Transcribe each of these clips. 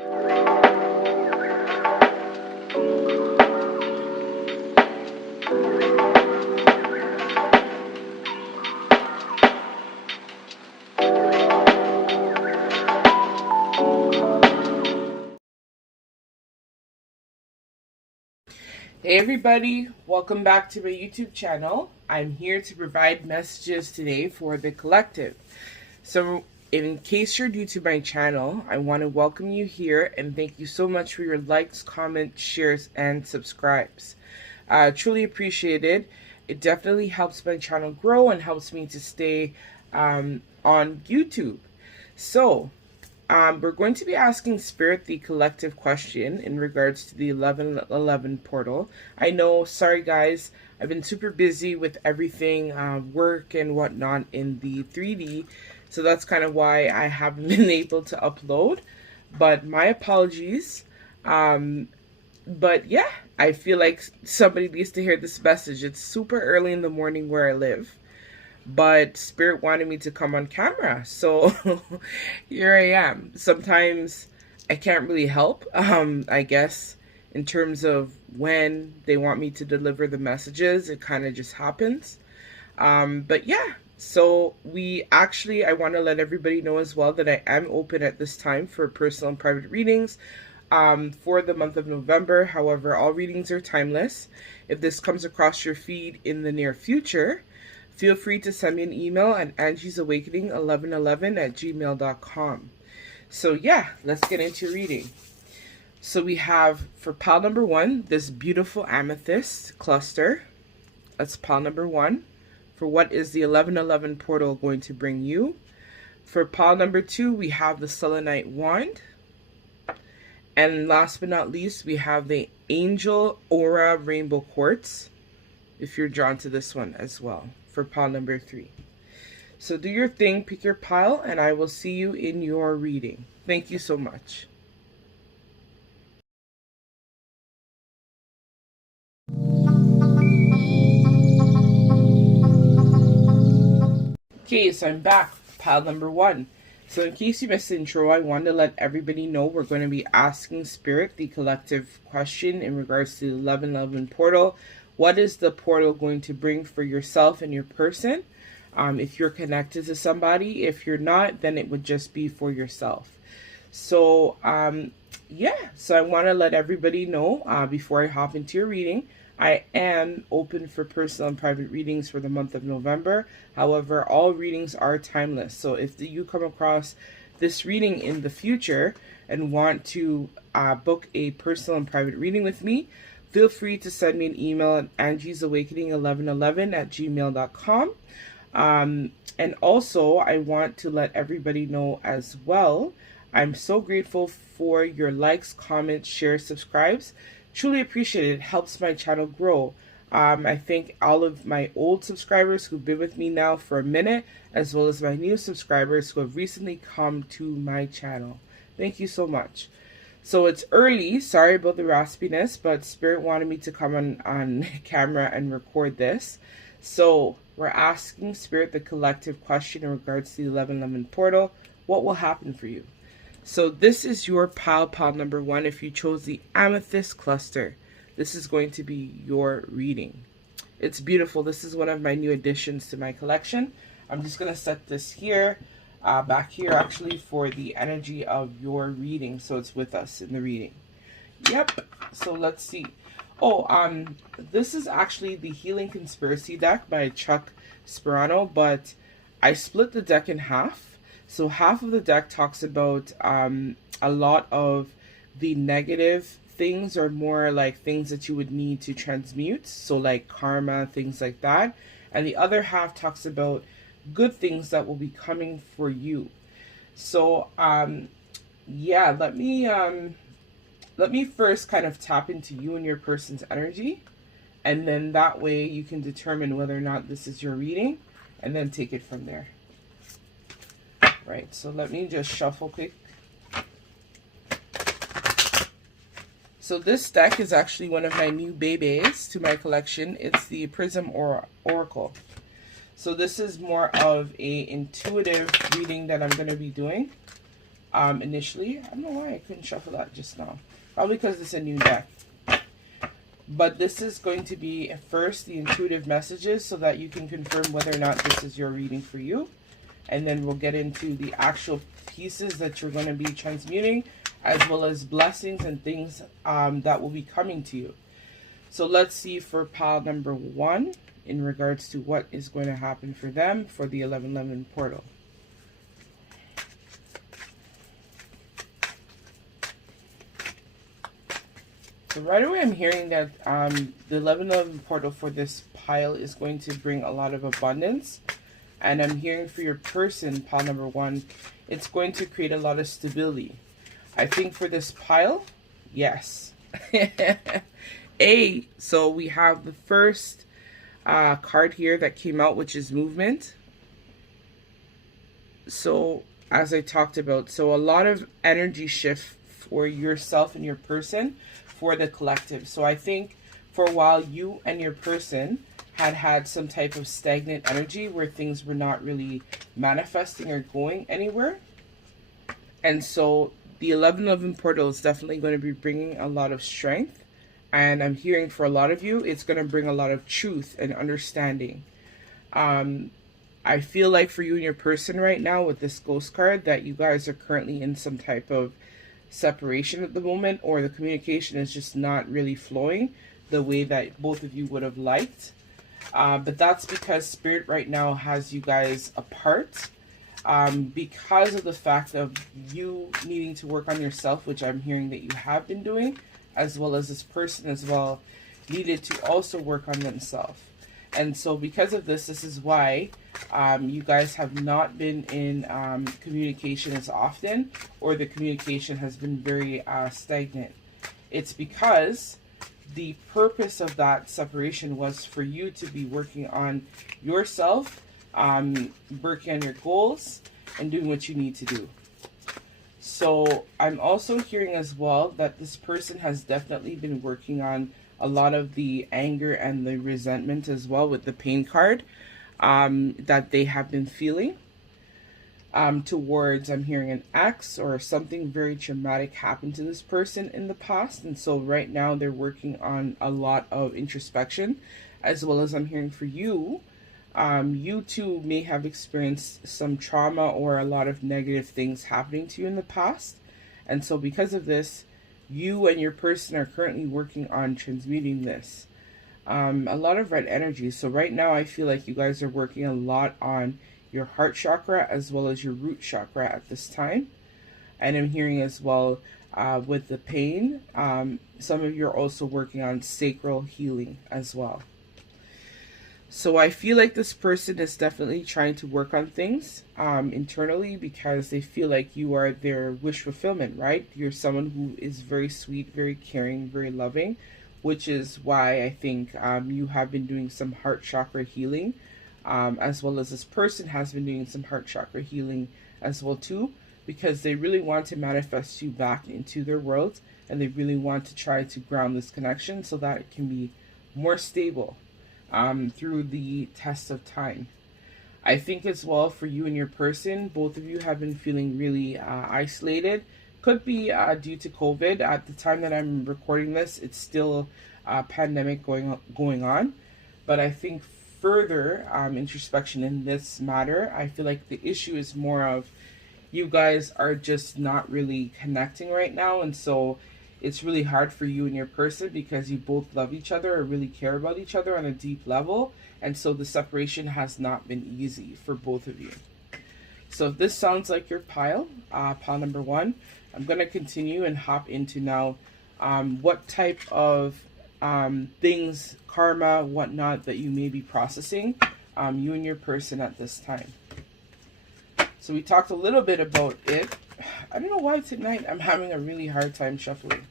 Hey everybody, welcome back to my YouTube channel. I'm here to provide messages today for the collective. So in case you're new to my channel, I want to welcome you here and thank you so much for your likes, comments, shares, and subscribes. Truly appreciated. It definitely helps my channel grow and helps me to stay on YouTube. So we're going to be asking Spirit the collective question in regards to the 1111 portal. I know, sorry guys, I've been super busy with everything, work and whatnot in the 3D, so that's kind of why I haven't been able to upload, but my apologies. But yeah, I feel like somebody needs to hear this message. It's super early in the morning where I live, but Spirit wanted me to come on camera, so here I am. Sometimes I can't really help, I guess, in terms of when they want me to deliver the messages. It kind of just happens. But yeah, so I want to let everybody know as well that I am open at this time for personal and private readings for the month of November. However, all readings are timeless. If this comes across your feed in the near future, feel free to send me an email at angiesawakening1111@gmail.com. So yeah, let's get into reading. So we have, for pile number 1, this beautiful amethyst cluster. That's pile number 1. For what is the 1111 portal going to bring you? For pile number 2, we have the selenite wand. And last but not least, we have the angel aura rainbow quartz, if you're drawn to this one as well, for pile number 3. So do your thing, pick your pile, and I will see you in your reading. Thank you so much. Okay, so I'm back, pile number 1. So in case you missed the intro, I wanted to let everybody know we're going to be asking Spirit the collective question in regards to the 1111 portal. What is the portal going to bring for yourself and your person? If you're connected to somebody, if you're not, then it would just be for yourself. So yeah, so I want to let everybody know before I hop into your reading, I am open for personal and private readings for the month of November. However, all readings are timeless. So if you come across this reading in the future and want to book a personal and private reading with me, feel free to send me an email at angiesawakening1111@gmail.com. And also, I want to let everybody know as well, I'm so grateful for your likes, comments, shares, subscribes. Truly appreciate it. It helps my channel grow. I thank all of my old subscribers who've been with me now for a minute, as well as my new subscribers who have recently come to my channel. Thank you so much. So it's early, sorry about the raspiness, but Spirit wanted me to come on camera and record this. So we're asking Spirit the collective question in regards to the 1111 portal. What will happen for you? So this is your pile number 1. If you chose the amethyst cluster, this is going to be your reading. It's beautiful. This is one of my new additions to my collection. I'm just going to set this here, back here actually, for the energy of your reading, so it's with us in the reading. Yep. So let's see. Oh, this is actually the Healing Conspiracy deck by Chuck Sperano, but I split the deck in half. So half of the deck talks about a lot of the negative things, or more like things that you would need to transmute, so like karma, things like that. And the other half talks about good things that will be coming for you. So yeah, let me first kind of tap into you and your person's energy, and then that way you can determine whether or not this is your reading, and then take it from there. Right, so let me just shuffle quick. So this deck is actually one of my new babies to my collection. It's the Prism Oracle. So this is more of a intuitive reading that I'm going to be doing. initially. I don't know why I couldn't shuffle that just now. Probably because it's a new deck. But this is going to be first the intuitive messages so that you can confirm whether or not this is your reading for you. And then we'll get into the actual pieces that you're going to be transmuting, as well as blessings and things that will be coming to you. So let's see for pile number 1 in regards to what is going to happen for them for the 1111 portal. So right away I'm hearing that the 1111 portal for this pile is going to bring a lot of abundance. And I'm hearing for your person, pile number 1, it's going to create a lot of stability. I think for this pile, yes. So we have the first card here that came out, which is movement. So as I talked about, so a lot of energy shift for yourself and your person for the collective. So I think for a while you and your person had some type of stagnant energy where things were not really manifesting or going anywhere. And so the 1111 portal is definitely going to be bringing a lot of strength. And I'm hearing for a lot of you, it's going to bring a lot of truth and understanding. I feel like for you and your person right now with this ghost card that you guys are currently in some type of separation at the moment, or the communication is just not really flowing the way that both of you would have liked. But that's because Spirit right now has you guys apart because of the fact of you needing to work on yourself, which I'm hearing that you have been doing, as well as this person as well needed to also work on themselves. And so because of this, this is why you guys have not been in communication as often, or the communication has been very stagnant. It's because the purpose of that separation was for you to be working on yourself, working on your goals, and doing what you need to do. So I'm also hearing as well that this person has definitely been working on a lot of the anger and the resentment as well with the pain card that they have been feeling towards, I'm hearing an ex or something very traumatic happened to this person in the past. And so right now they're working on a lot of introspection, as well as I'm hearing for you, you too may have experienced some trauma or a lot of negative things happening to you in the past. And so because of this, you and your person are currently working on transmuting this. A lot of red energy. So right now I feel like you guys are working a lot on your heart chakra as well as your root chakra at this time. And I'm hearing as well with the pain, some of you are also working on sacral healing as well. So I feel like this person is definitely trying to work on things internally, because they feel like you are their wish fulfillment, right? You're someone who is very sweet, very caring, very loving, which is why I think you have been doing some heart chakra healing, as well as this person has been doing some heart chakra healing as well too, because they really want to manifest you back into their world, and they really want to try to ground this connection so that it can be more stable through the test of time. I think as well for you and your person, both of you have been feeling really isolated. Could be due to COVID. At the time that I'm recording this, it's still a pandemic going on. But I think further introspection in this matter, I feel like the issue is more of you guys are just not really connecting right now. And so it's really hard for you and your person, because you both love each other or really care about each other on a deep level. And so the separation has not been easy for both of you. So if this sounds like your pile number 1, I'm going to continue and hop into now what type of things, karma, whatnot, that you may be processing, you and your person at this time. So we talked a little bit about it. I don't know why tonight I'm having a really hard time shuffling.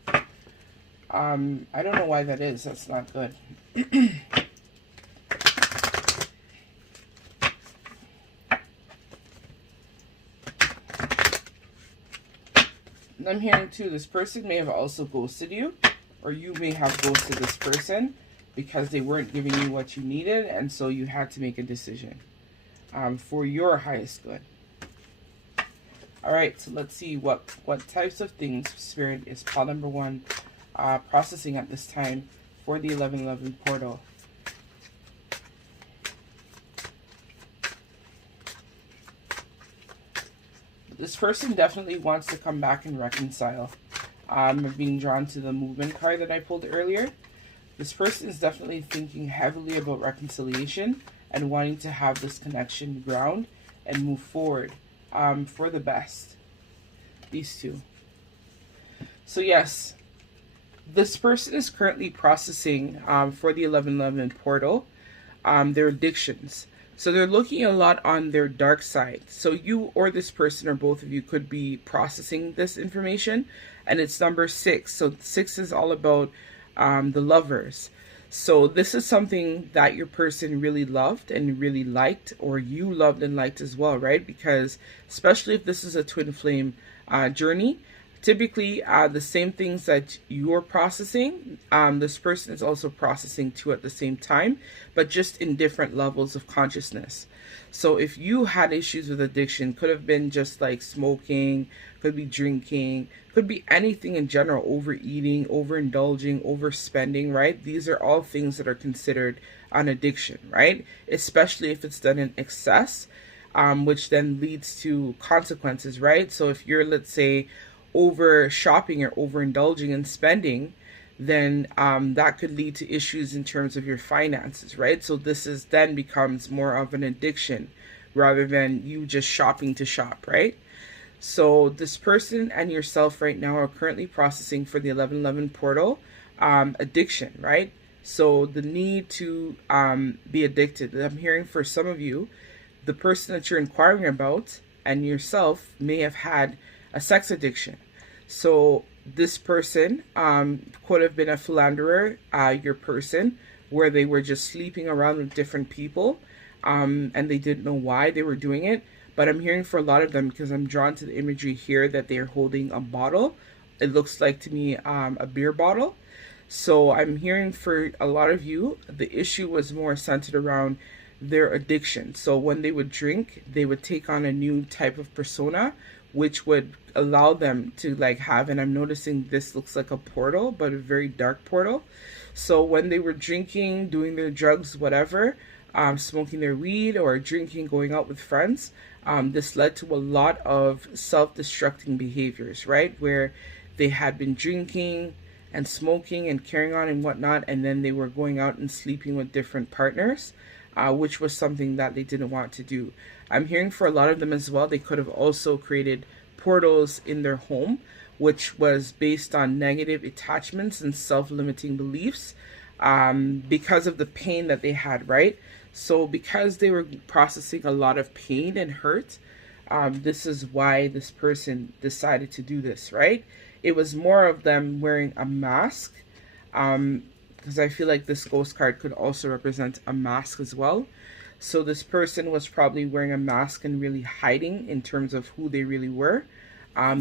I don't know why that is. That's not good. And I'm hearing too, this person may have also ghosted you, or you may have ghosted this person because they weren't giving you what you needed, and so you had to make a decision for your highest good. All right, so let's see what types of things Spirit is pile number 1 processing at this time for the 1111 portal. This person definitely wants to come back and reconcile. I'm being drawn to the movement card that I pulled earlier. This person is definitely thinking heavily about reconciliation and wanting to have this connection ground and move forward for the best. These two. So yes, this person is currently processing for the 1111 portal their addictions. So they're looking a lot on their dark side. So you or this person or both of you could be processing this information. And it's number 6. So 6 is all about the lovers. So this is something that your person really loved and really liked, or you loved and liked as well, right? Because especially if this is a twin flame journey, typically the same things that you're processing, this person is also processing too at the same time, but just in different levels of consciousness. So if you had issues with addiction, could have been just like smoking, could be drinking, could be anything in general, overeating, overindulging, overspending, right? These are all things that are considered an addiction, right? Especially if it's done in excess, which then leads to consequences, right? So if you're, let's say, over shopping or overindulging and spending, then that could lead to issues in terms of your finances, right? So this is then becomes more of an addiction rather than you just shopping to shop, right? So this person and yourself right now are currently processing for the 1111 portal addiction, right? So the need to be addicted. I'm hearing for some of you, the person that you're inquiring about and yourself may have had a sex addiction. So this person could have been a philanderer, your person, where they were just sleeping around with different people and they didn't know why they were doing it. But I'm hearing for a lot of them, because I'm drawn to the imagery here that they're holding a bottle. It looks like to me a beer bottle. So I'm hearing for a lot of you, the issue was more centered around their addiction. So when they would drink, they would take on a new type of persona, which would allow them to like have, and I'm noticing this looks like a portal, but a very dark portal. So when they were drinking, doing their drugs, whatever, smoking their weed or drinking, going out with friends, this led to a lot of self-destructing behaviors, right? Where they had been drinking and smoking and carrying on and whatnot, and then they were going out and sleeping with different partners, which was something that they didn't want to do. I'm hearing for a lot of them as well, they could have also created portals in their home, which was based on negative attachments and self-limiting beliefs because of the pain that they had, right? So because they were processing a lot of pain and hurt, this is why this person decided to do this, right? It was more of them wearing a mask, because I feel like this ghost card could also represent a mask as well. So this person was probably wearing a mask and really hiding in terms of who they really were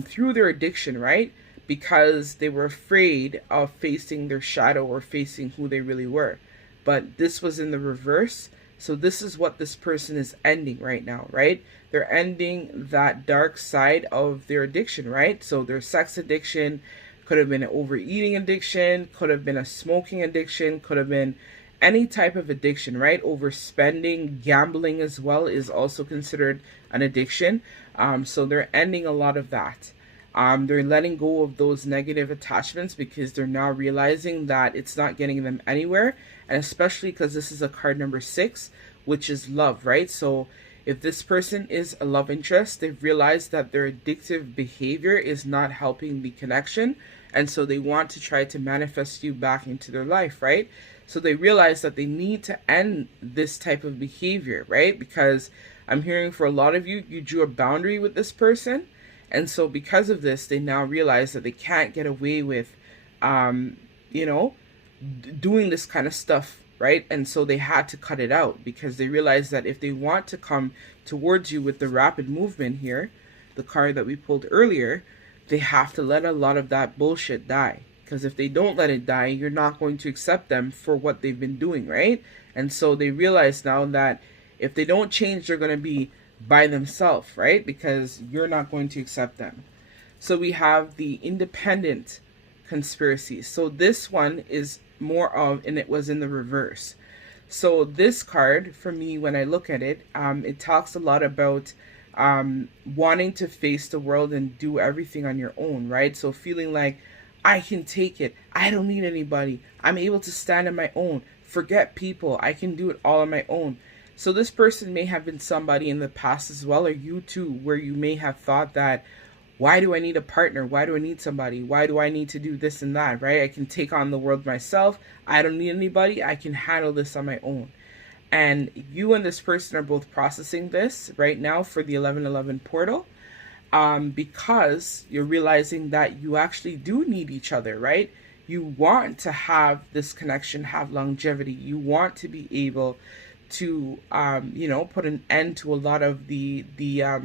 through their addiction, right? Because they were afraid of facing their shadow or facing who they really were. But this was in the reverse. So this is what this person is ending right now, right? They're ending that dark side of their addiction, right? So their sex addiction could have been an overeating addiction, could have been a smoking addiction, could have been any type of addiction, right? Overspending, gambling as well is also considered an addiction. So they're ending a lot of that. They're letting go of those negative attachments because they're now realizing that it's not getting them anywhere. And especially because this is a card number 6, which is love, right? So if this person is a love interest, they've realized that their addictive behavior is not helping the connection. And so they want to try to manifest you back into their life, right? So they realize that they need to end this type of behavior, right? Because I'm hearing for a lot of you, you drew a boundary with this person. And so because of this, they now realize that they can't get away with, doing this kind of stuff, right? And so they had to cut it out because they realized that if they want to come towards you with the rapid movement here, the card that we pulled earlier, they have to let a lot of that bullshit die. Because if they don't let it die, you're not going to accept them for what they've been doing, right? And so they realize now that if they don't change, they're going to be by themselves, right? Because you're not going to accept them. So we have the independent conspiracy. So this one is more of, and it was in the reverse. So this card, for me, when I look at it, it talks a lot about wanting to face the world and do everything on your own, right? So feeling like I can take it. I don't need anybody. I'm able to stand on my own. Forget people. I can do it all on my own. So this person may have been somebody in the past as well, or you too, where you may have thought that, why do I need a partner? Why do I need somebody? Why do I need to do this and that, right? I can take on the world myself. I don't need anybody. I can handle this on my own. And you and this person are both processing this right now for the 1111 portal, because you're realizing that you actually do need each other, right? You want to have this connection, have longevity. You want to be able to, put an end to a lot of the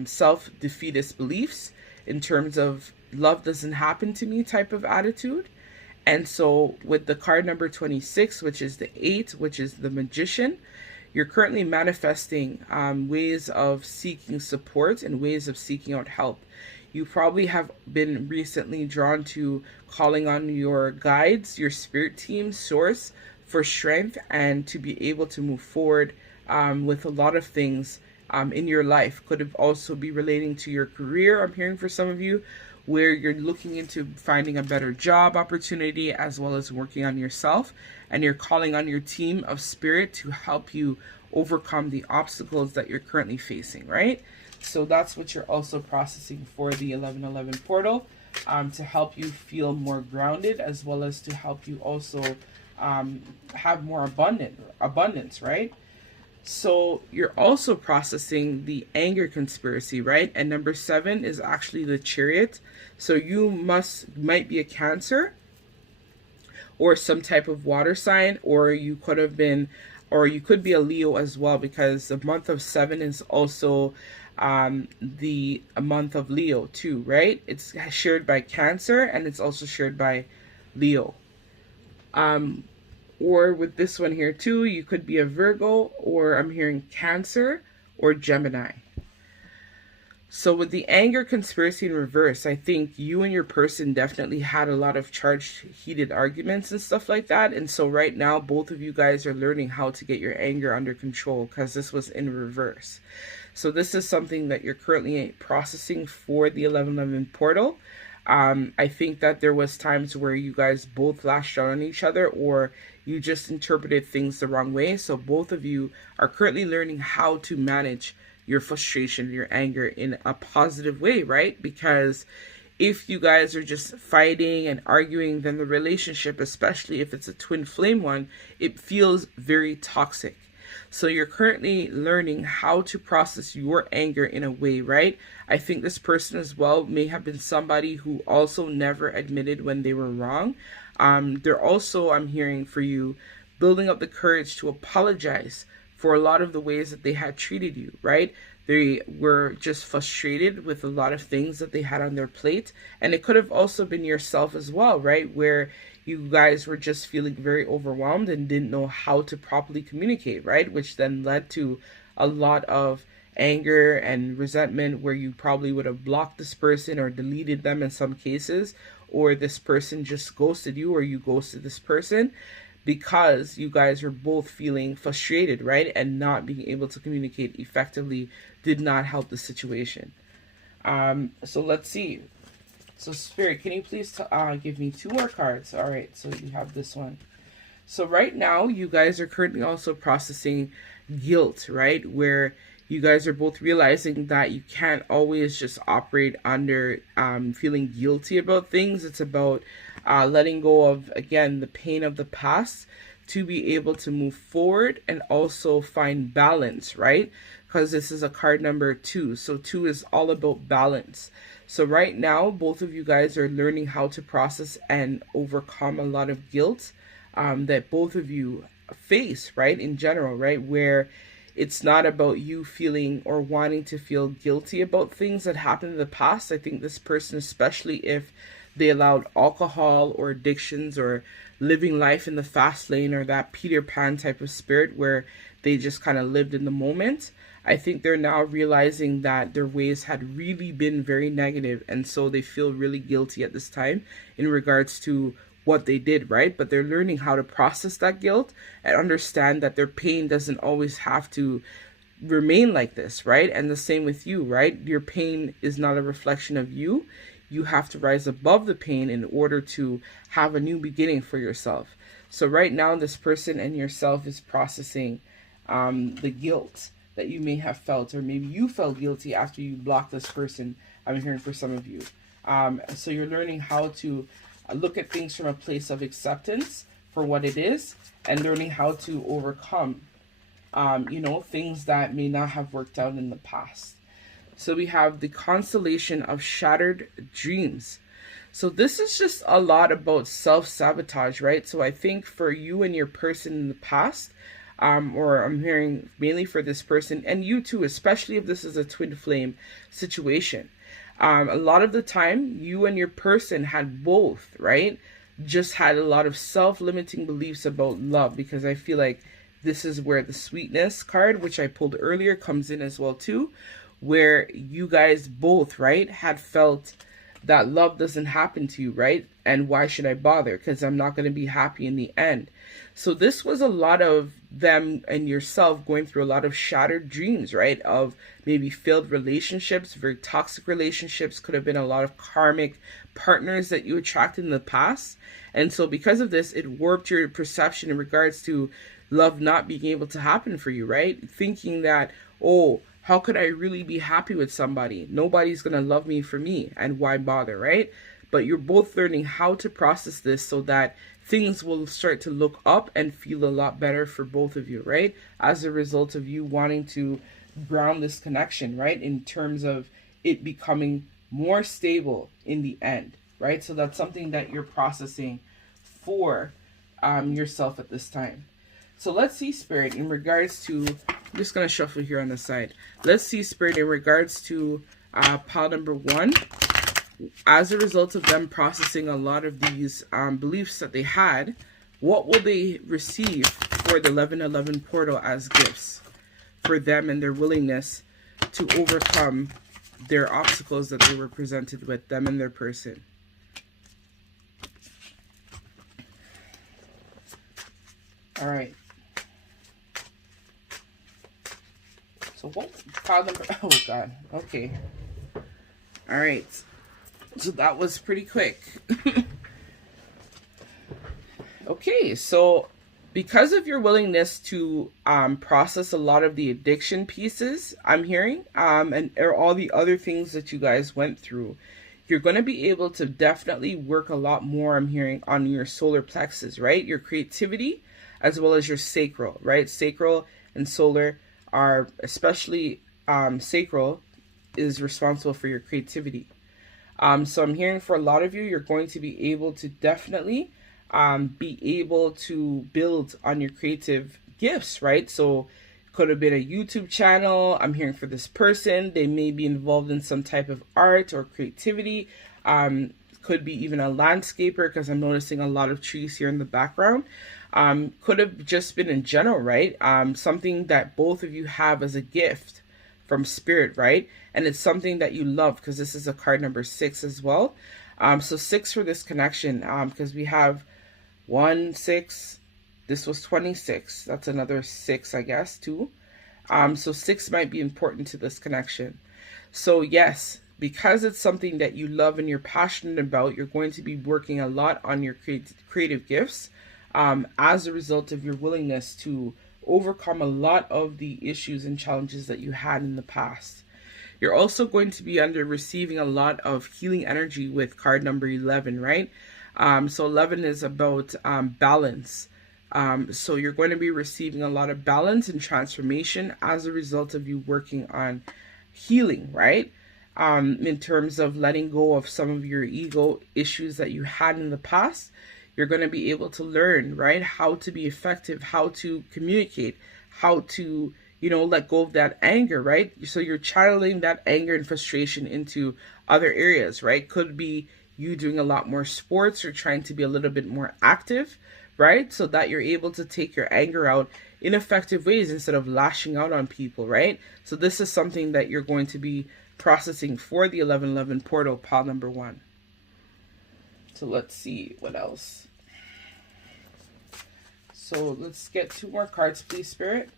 self-defeatist beliefs in terms of love doesn't happen to me type of attitude. And so with the card number 26, which is the 8, which is the magician, you're currently manifesting ways of seeking support and ways of seeking out help. You probably have been recently drawn to calling on your guides, your spirit team, source, for strength and to be able to move forward with a lot of things in your life. Could have also be relating to your career. I'm hearing for some of you where you're looking into finding a better job opportunity as well as working on yourself, and you're calling on your team of spirit to help you overcome the obstacles that you're currently facing, right? So that's what you're also processing for the 1111 portal, to help you feel more grounded as well as to help you also have more abundance, right? So you're also processing the anger conspiracy, right? And number 7 is actually the Chariot. So you might be a Cancer or some type of water sign, or you could have been, or you could be a Leo as well, because the month of 7 is also the month of Leo too, right? It's shared by Cancer and it's also shared by Leo. Or with this one here too, you could be a Virgo, or I'm hearing Cancer or Gemini. So with the anger conspiracy in reverse, I think you and your person definitely had a lot of charged, heated arguments and stuff like that. And so right now, both of you guys are learning how to get your anger under control, because this was in reverse. So this is something that you're currently processing for the 1111 portal. I think that there was times where you guys both lashed out on each other, or you just interpreted things the wrong way. So both of you are currently learning how to manage your frustration, your anger in a positive way, right? Because if you guys are just fighting and arguing, then the relationship, especially if it's a twin flame one, it feels very toxic. So you're currently learning how to process your anger in a way, right? I think this person as well may have been somebody who also never admitted when they were wrong. They're also, I'm hearing for you, building up the courage to apologize for a lot of the ways that they had treated you, right? They were just frustrated with a lot of things that they had on their plate. And it could have also been yourself as well, right? Where you guys were just feeling very overwhelmed and didn't know how to properly communicate, right? Which then led to a lot of anger and resentment, where you probably would have blocked this person or deleted them in some cases, or this person just ghosted you, or you ghosted this person, because you guys are both feeling frustrated, right? And not being able to communicate effectively did not help the situation. So let's see. So Spirit, can you please give me 2 more cards? All right, so you have this one. So right now, you guys are currently also processing guilt, right? Where you guys are both realizing that you can't always just operate under feeling guilty about things. It's about letting go of, again, the pain of the past to be able to move forward and also find balance, right? Because this is a card number 2. So 2 is all about balance. So right now, both of you guys are learning how to process and overcome a lot of guilt that both of you face, right? In general, right? Where it's not about you feeling or wanting to feel guilty about things that happened in the past. I think this person, especially if they allowed alcohol or addictions or living life in the fast lane or that Peter Pan type of spirit where they just kind of lived in the moment, I think they're now realizing that their ways had really been very negative, and so they feel really guilty at this time in regards to what they did, right? But they're learning how to process that guilt and understand that their pain doesn't always have to remain like this, right? And the same with you, right? Your pain is not a reflection of you. You have to rise above the pain in order to have a new beginning for yourself. So right now, this person and yourself is processing the guilt that you may have felt, or maybe you felt guilty after you blocked this person. I'm hearing for some of you. So you're learning how to look at things from a place of acceptance for what it is, and learning how to overcome things that may not have worked out in the past. So we have the constellation of shattered dreams. So this is just a lot about self-sabotage, right? So I think for you and your person in the past, or I'm hearing mainly for this person and you too, especially if this is a twin flame situation. A lot of the time, you and your person had both, right? Just had a lot of self-limiting beliefs about love, because I feel like this is where the sweetness card, which I pulled earlier, comes in as well too, where you guys both, right, had felt that love doesn't happen to you, right? And why should I bother? Because I'm not going to be happy in the end. So this was a lot of them and yourself going through a lot of shattered dreams, right? Of maybe failed relationships, very toxic relationships, could have been a lot of karmic partners that you attracted in the past. And so because of this, it warped your perception in regards to love not being able to happen for you, right? Thinking that, oh, how could I really be happy with somebody? Nobody's going to love me for me, and why bother, right? But you're both learning how to process this so that things will start to look up and feel a lot better for both of you, right? As a result of you wanting to ground this connection, right? In terms of it becoming more stable in the end, right? So that's something that you're processing for yourself at this time. So let's see, Spirit, in regards to, I'm just going to shuffle here on the side. Let's see, Spirit, in regards to pile number 1. As a result of them processing a lot of these beliefs that they had, what will they receive for the 1111 portal as gifts for them and their willingness to overcome their obstacles that they were presented with, them and their person? All right. So what pile number, oh God, okay. All right. So that was pretty quick. Okay, so because of your willingness to process a lot of the addiction pieces, I'm hearing, and all the other things that you guys went through, you're going to be able to definitely work a lot more, I'm hearing, on your solar plexus, right? Your creativity, as well as your sacral, right? Sacral and solar are, especially sacral, is responsible for your creativity. So I'm hearing for a lot of you, you're going to be able to definitely be able to build on your creative gifts, right? So could have been a YouTube channel. I'm hearing for this person, they may be involved in some type of art or creativity. Could be even a landscaper, because I'm noticing a lot of trees here in the background. Could have just been in general, right? Something that both of you have as a gift from spirit, right? And it's something that you love, because this is a card number 6 as well. So 6 for this connection, because we have 1, 6, this was 26. That's another 6, I guess, too. So 6 might be important to this connection. So yes, because it's something that you love and you're passionate about, you're going to be working a lot on your creative gifts as a result of your willingness to overcome a lot of the issues and challenges that you had in the past. You're also going to be receiving a lot of healing energy with card number 11, right? So 11 is about balance. So you're going to be receiving a lot of balance and transformation as a result of you working on healing, right? In terms of letting go of some of your ego issues that you had in the past. You're going to be able to learn, right, how to be effective, how to communicate, how to, let go of that anger, right? So you're channeling that anger and frustration into other areas, right? Could be you doing a lot more sports or trying to be a little bit more active right? So that you're able to take your anger out in effective ways instead of lashing out on people, right? So this is something that you're going to be processing for the 1111 portal, pile number 1. So let's see what else. So let's get 2 more cards, please, Spirit.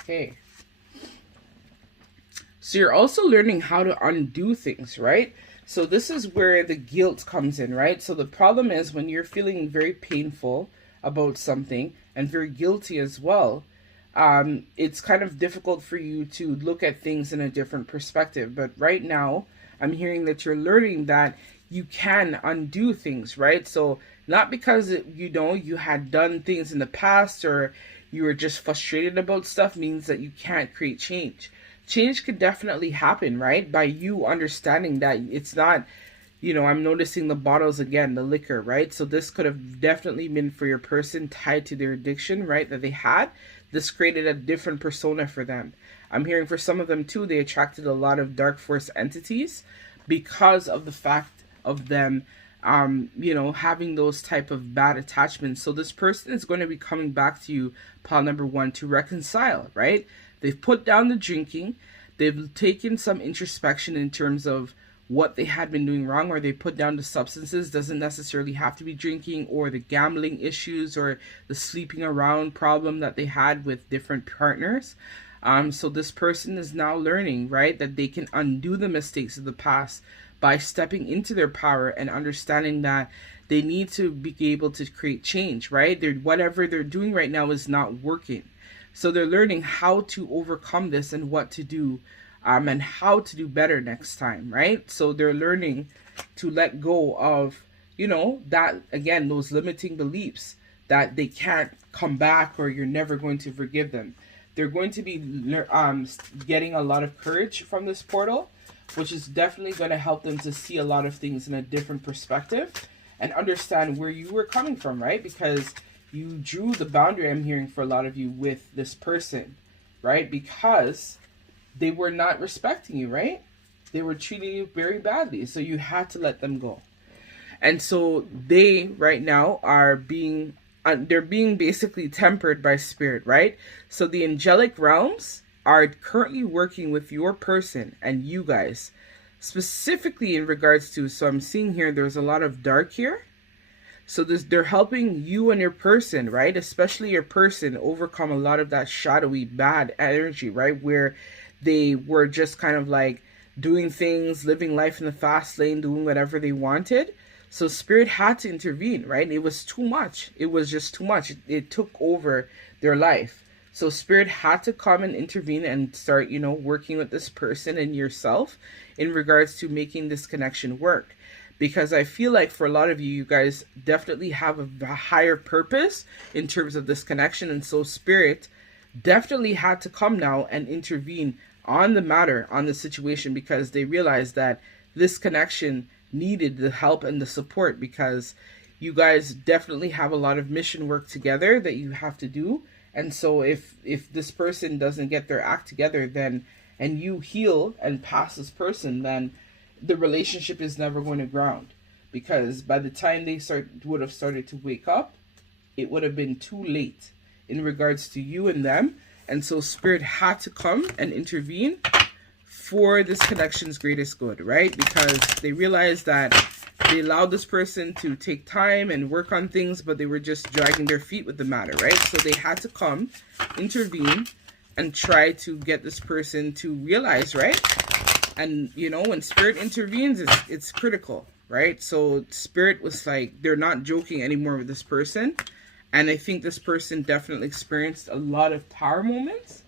Okay. So you're also learning how to undo things, right? So this is where the guilt comes in, right? So the problem is when you're feeling very painful about something and very guilty as well, it's kind of difficult for you to look at things in a different perspective. But right now, I'm hearing that you're learning that you can undo things, right? So not because, you had done things in the past or you were just frustrated about stuff means that you can't create change. Change could definitely happen, right? By you understanding that it's not, I'm noticing the bottles again, the liquor, right? So this could have definitely been for your person tied to their addiction, right? That they had. This created a different persona for them. I'm hearing for some of them too, they attracted a lot of dark force entities because of the fact of them, having those type of bad attachments. So this person is going to be coming back to you, pile number 1, to reconcile, right? They've put down the drinking. They've taken some introspection in terms of what they had been doing wrong, or they put down the substances. Doesn't necessarily have to be drinking or the gambling issues or the sleeping around problem that they had with different partners. So this person is now learning, right, that they can undo the mistakes of the past by stepping into their power and understanding that they need to be able to create change, right? Whatever they're doing right now is not working. So they're learning how to overcome this and what to do, and how to do better next time, right? So they're learning to let go of, that, again, those limiting beliefs that they can't come back or you're never going to forgive them. They're going to be getting a lot of courage from this portal, which is definitely going to help them to see a lot of things in a different perspective and understand where you were coming from, right? Because you drew the boundary, I'm hearing, for a lot of you with this person, right? Because they were not respecting you, right? They were treating you very badly. So you had to let them go. And so they right now are they're being basically tempered by spirit, right? So the angelic realms are currently working with your person and you guys, specifically in regards to, so I'm seeing here, there's a lot of dark here. So they're helping you and your person, right? Especially your person overcome a lot of that shadowy bad energy, right? Where they were just kind of like doing things, living life in the fast lane, doing whatever they wanted. So spirit had to intervene, right? It was too much. It was just too much. It took over their life. So spirit had to come and intervene and start, working with this person and yourself in regards to making this connection work. Because I feel like for a lot of you, you guys definitely have a higher purpose in terms of this connection. And so spirit definitely had to come now and intervene on the matter, on the situation, because they realized that this connection needed the help and the support, because you guys definitely have a lot of mission work together that you have to do. And so if this person doesn't get their act together, then, and you heal and pass this person, then the relationship is never going to ground, because by the time they would have started to wake up, it would have been too late in regards to you and them. And so spirit had to come and intervene for this connection's greatest good, right? Because they realized that they allowed this person to take time and work on things, but they were just dragging their feet with the matter, right? So they had to come, intervene, and try to get this person to realize, right? And, when spirit intervenes, it's critical, right? So spirit was like, they're not joking anymore with this person. And I think this person definitely experienced a lot of power moments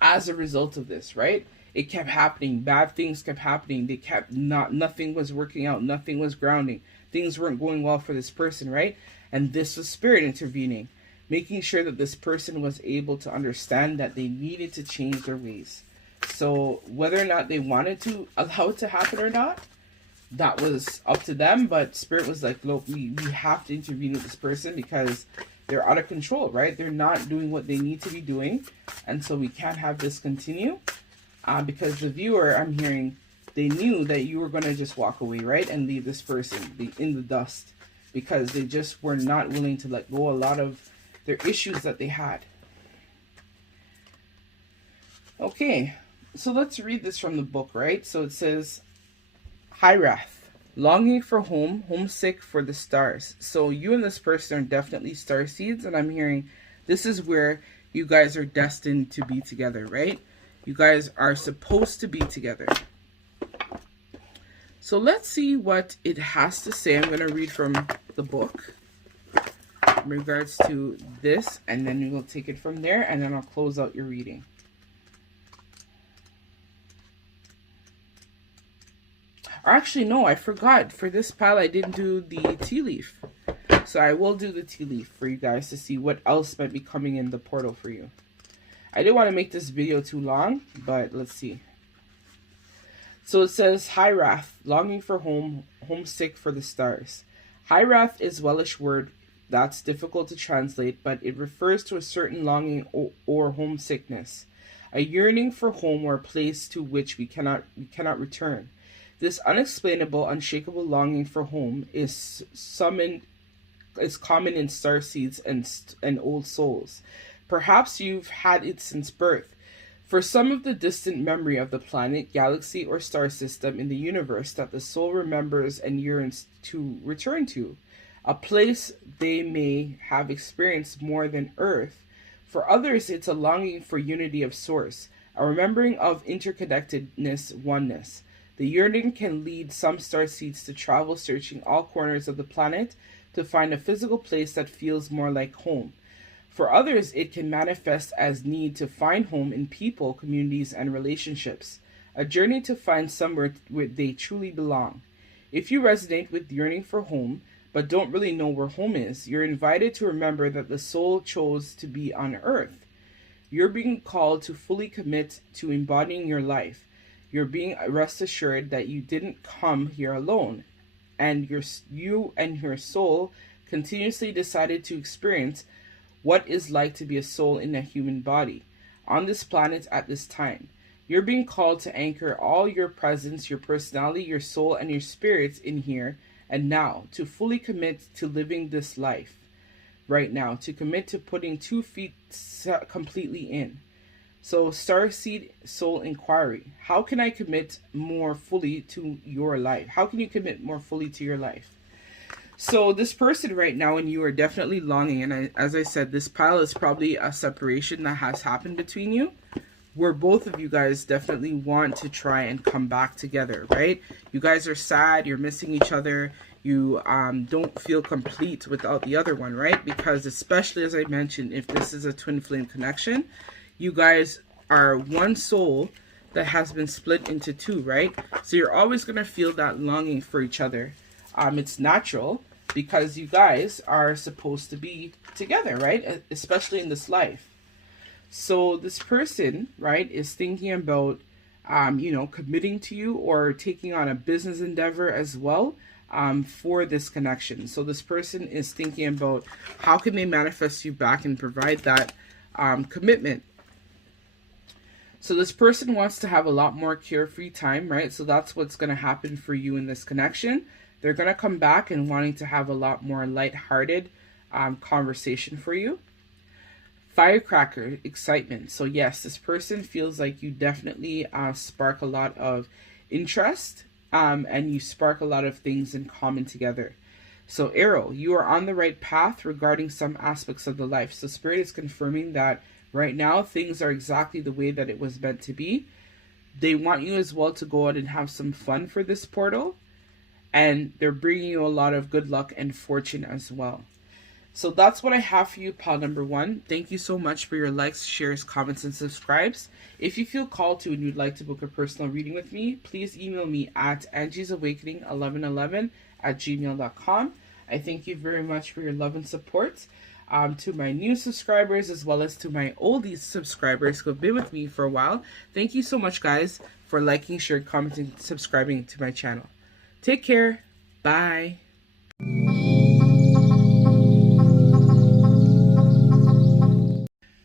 as a result of this, right? It kept happening. Bad things kept happening. Nothing was working out. Nothing was grounding. Things weren't going well for this person, right? And this was spirit intervening, making sure that this person was able to understand that they needed to change their ways. So whether or not they wanted to allow it to happen or not, that was up to them, but Spirit was like, look, we have to intervene with this person because they're out of control, right? They're not doing what they need to be doing, and so we can't have this continue. Because the viewer, I'm hearing, they knew that you were going to just walk away, right? And leave this person in the dust because they just were not willing to let go a lot of their issues that they had. Okay, so let's read this from the book, right? So it says, High Wrath, longing for home, homesick for the stars. So you and this person are definitely star seeds, and I'm hearing this is where you guys are destined to be together, right? You guys are supposed to be together. So let's see what it has to say. I'm going to read from the book in regards to this, and then we'll take it from there, and then I'll close out your reading. Actually, no, I forgot. For this pile, I didn't do the tea leaf. So I will do the tea leaf for you guys to see what else might be coming in the portal for you. I didn't want to make this video too long, but let's see. So it says, High Wrath, longing for home, homesick for the stars. High Wrath is Welsh word that's difficult to translate, but it refers to a certain longing or homesickness, a yearning for home or a place to which we cannot return. This unexplainable, unshakable longing for home is common in starseeds and old souls. Perhaps you've had it since birth. For some of the distant memory of the planet, galaxy, or star system in the universe that the soul remembers and yearns to return to, a place they may have experienced more than Earth. For others, it's a longing for unity of source, a remembering of interconnectedness, oneness. The yearning can lead some starseeds to travel searching all corners of the planet to find a physical place that feels more like home. For others, it can manifest as need to find home in people, communities, and relationships, a journey to find somewhere where they truly belong. If you resonate with yearning for home, but don't really know where home is, you're invited to remember that the soul chose to be on Earth. You're being called to fully commit to embodying your life. You're being rest assured that you didn't come here alone, and you and your soul continuously decided to experience what it's like to be a soul in a human body on this planet at this time. You're being called to anchor all your presence, your personality, your soul, and your spirits in here and now, to fully commit to living this life right now, to commit to putting 2 feet completely in. So, Starseed Soul Inquiry. How can I commit more fully to your life? How can you commit more fully to your life? So, this person right now and you are definitely longing. And as I said, this pile is probably a separation that has happened between you, where both of you guys definitely want to try and come back together, right? You guys are sad. You're missing each other. You don't feel complete without the other one, right? Because especially as I mentioned, if this is a twin flame connection, you guys are one soul that has been split into 2, right? So you're always going to feel that longing for each other. It's natural because you guys are supposed to be together, right? Especially in this life. So this person, right, is thinking about, committing to you or taking on a business endeavor as well for this connection. So this person is thinking about how can they manifest you back and provide that commitment. So this person wants to have a lot more carefree time, right? So that's what's going to happen for you in this connection. They're going to come back and wanting to have a lot more lighthearted conversation for you. Firecracker, excitement. So yes, this person feels like you definitely spark a lot of interest and you spark a lot of things in common together. So Arrow, you are on the right path regarding some aspects of the life. So Spirit is confirming that right now, things are exactly the way that it was meant to be. They want you as well to go out and have some fun for this portal. And they're bringing you a lot of good luck and fortune as well. So that's what I have for you, pile number 1. Thank you so much for your likes, shares, comments, and subscribes. If you feel called to and you'd like to book a personal reading with me, please email me at angiesawakening1111@gmail.com. I thank you very much for your love and support. To my new subscribers as well as to my oldies subscribers who have been with me for a while. Thank you so much, guys, for liking, sharing, commenting, subscribing to my channel. Take care. Bye.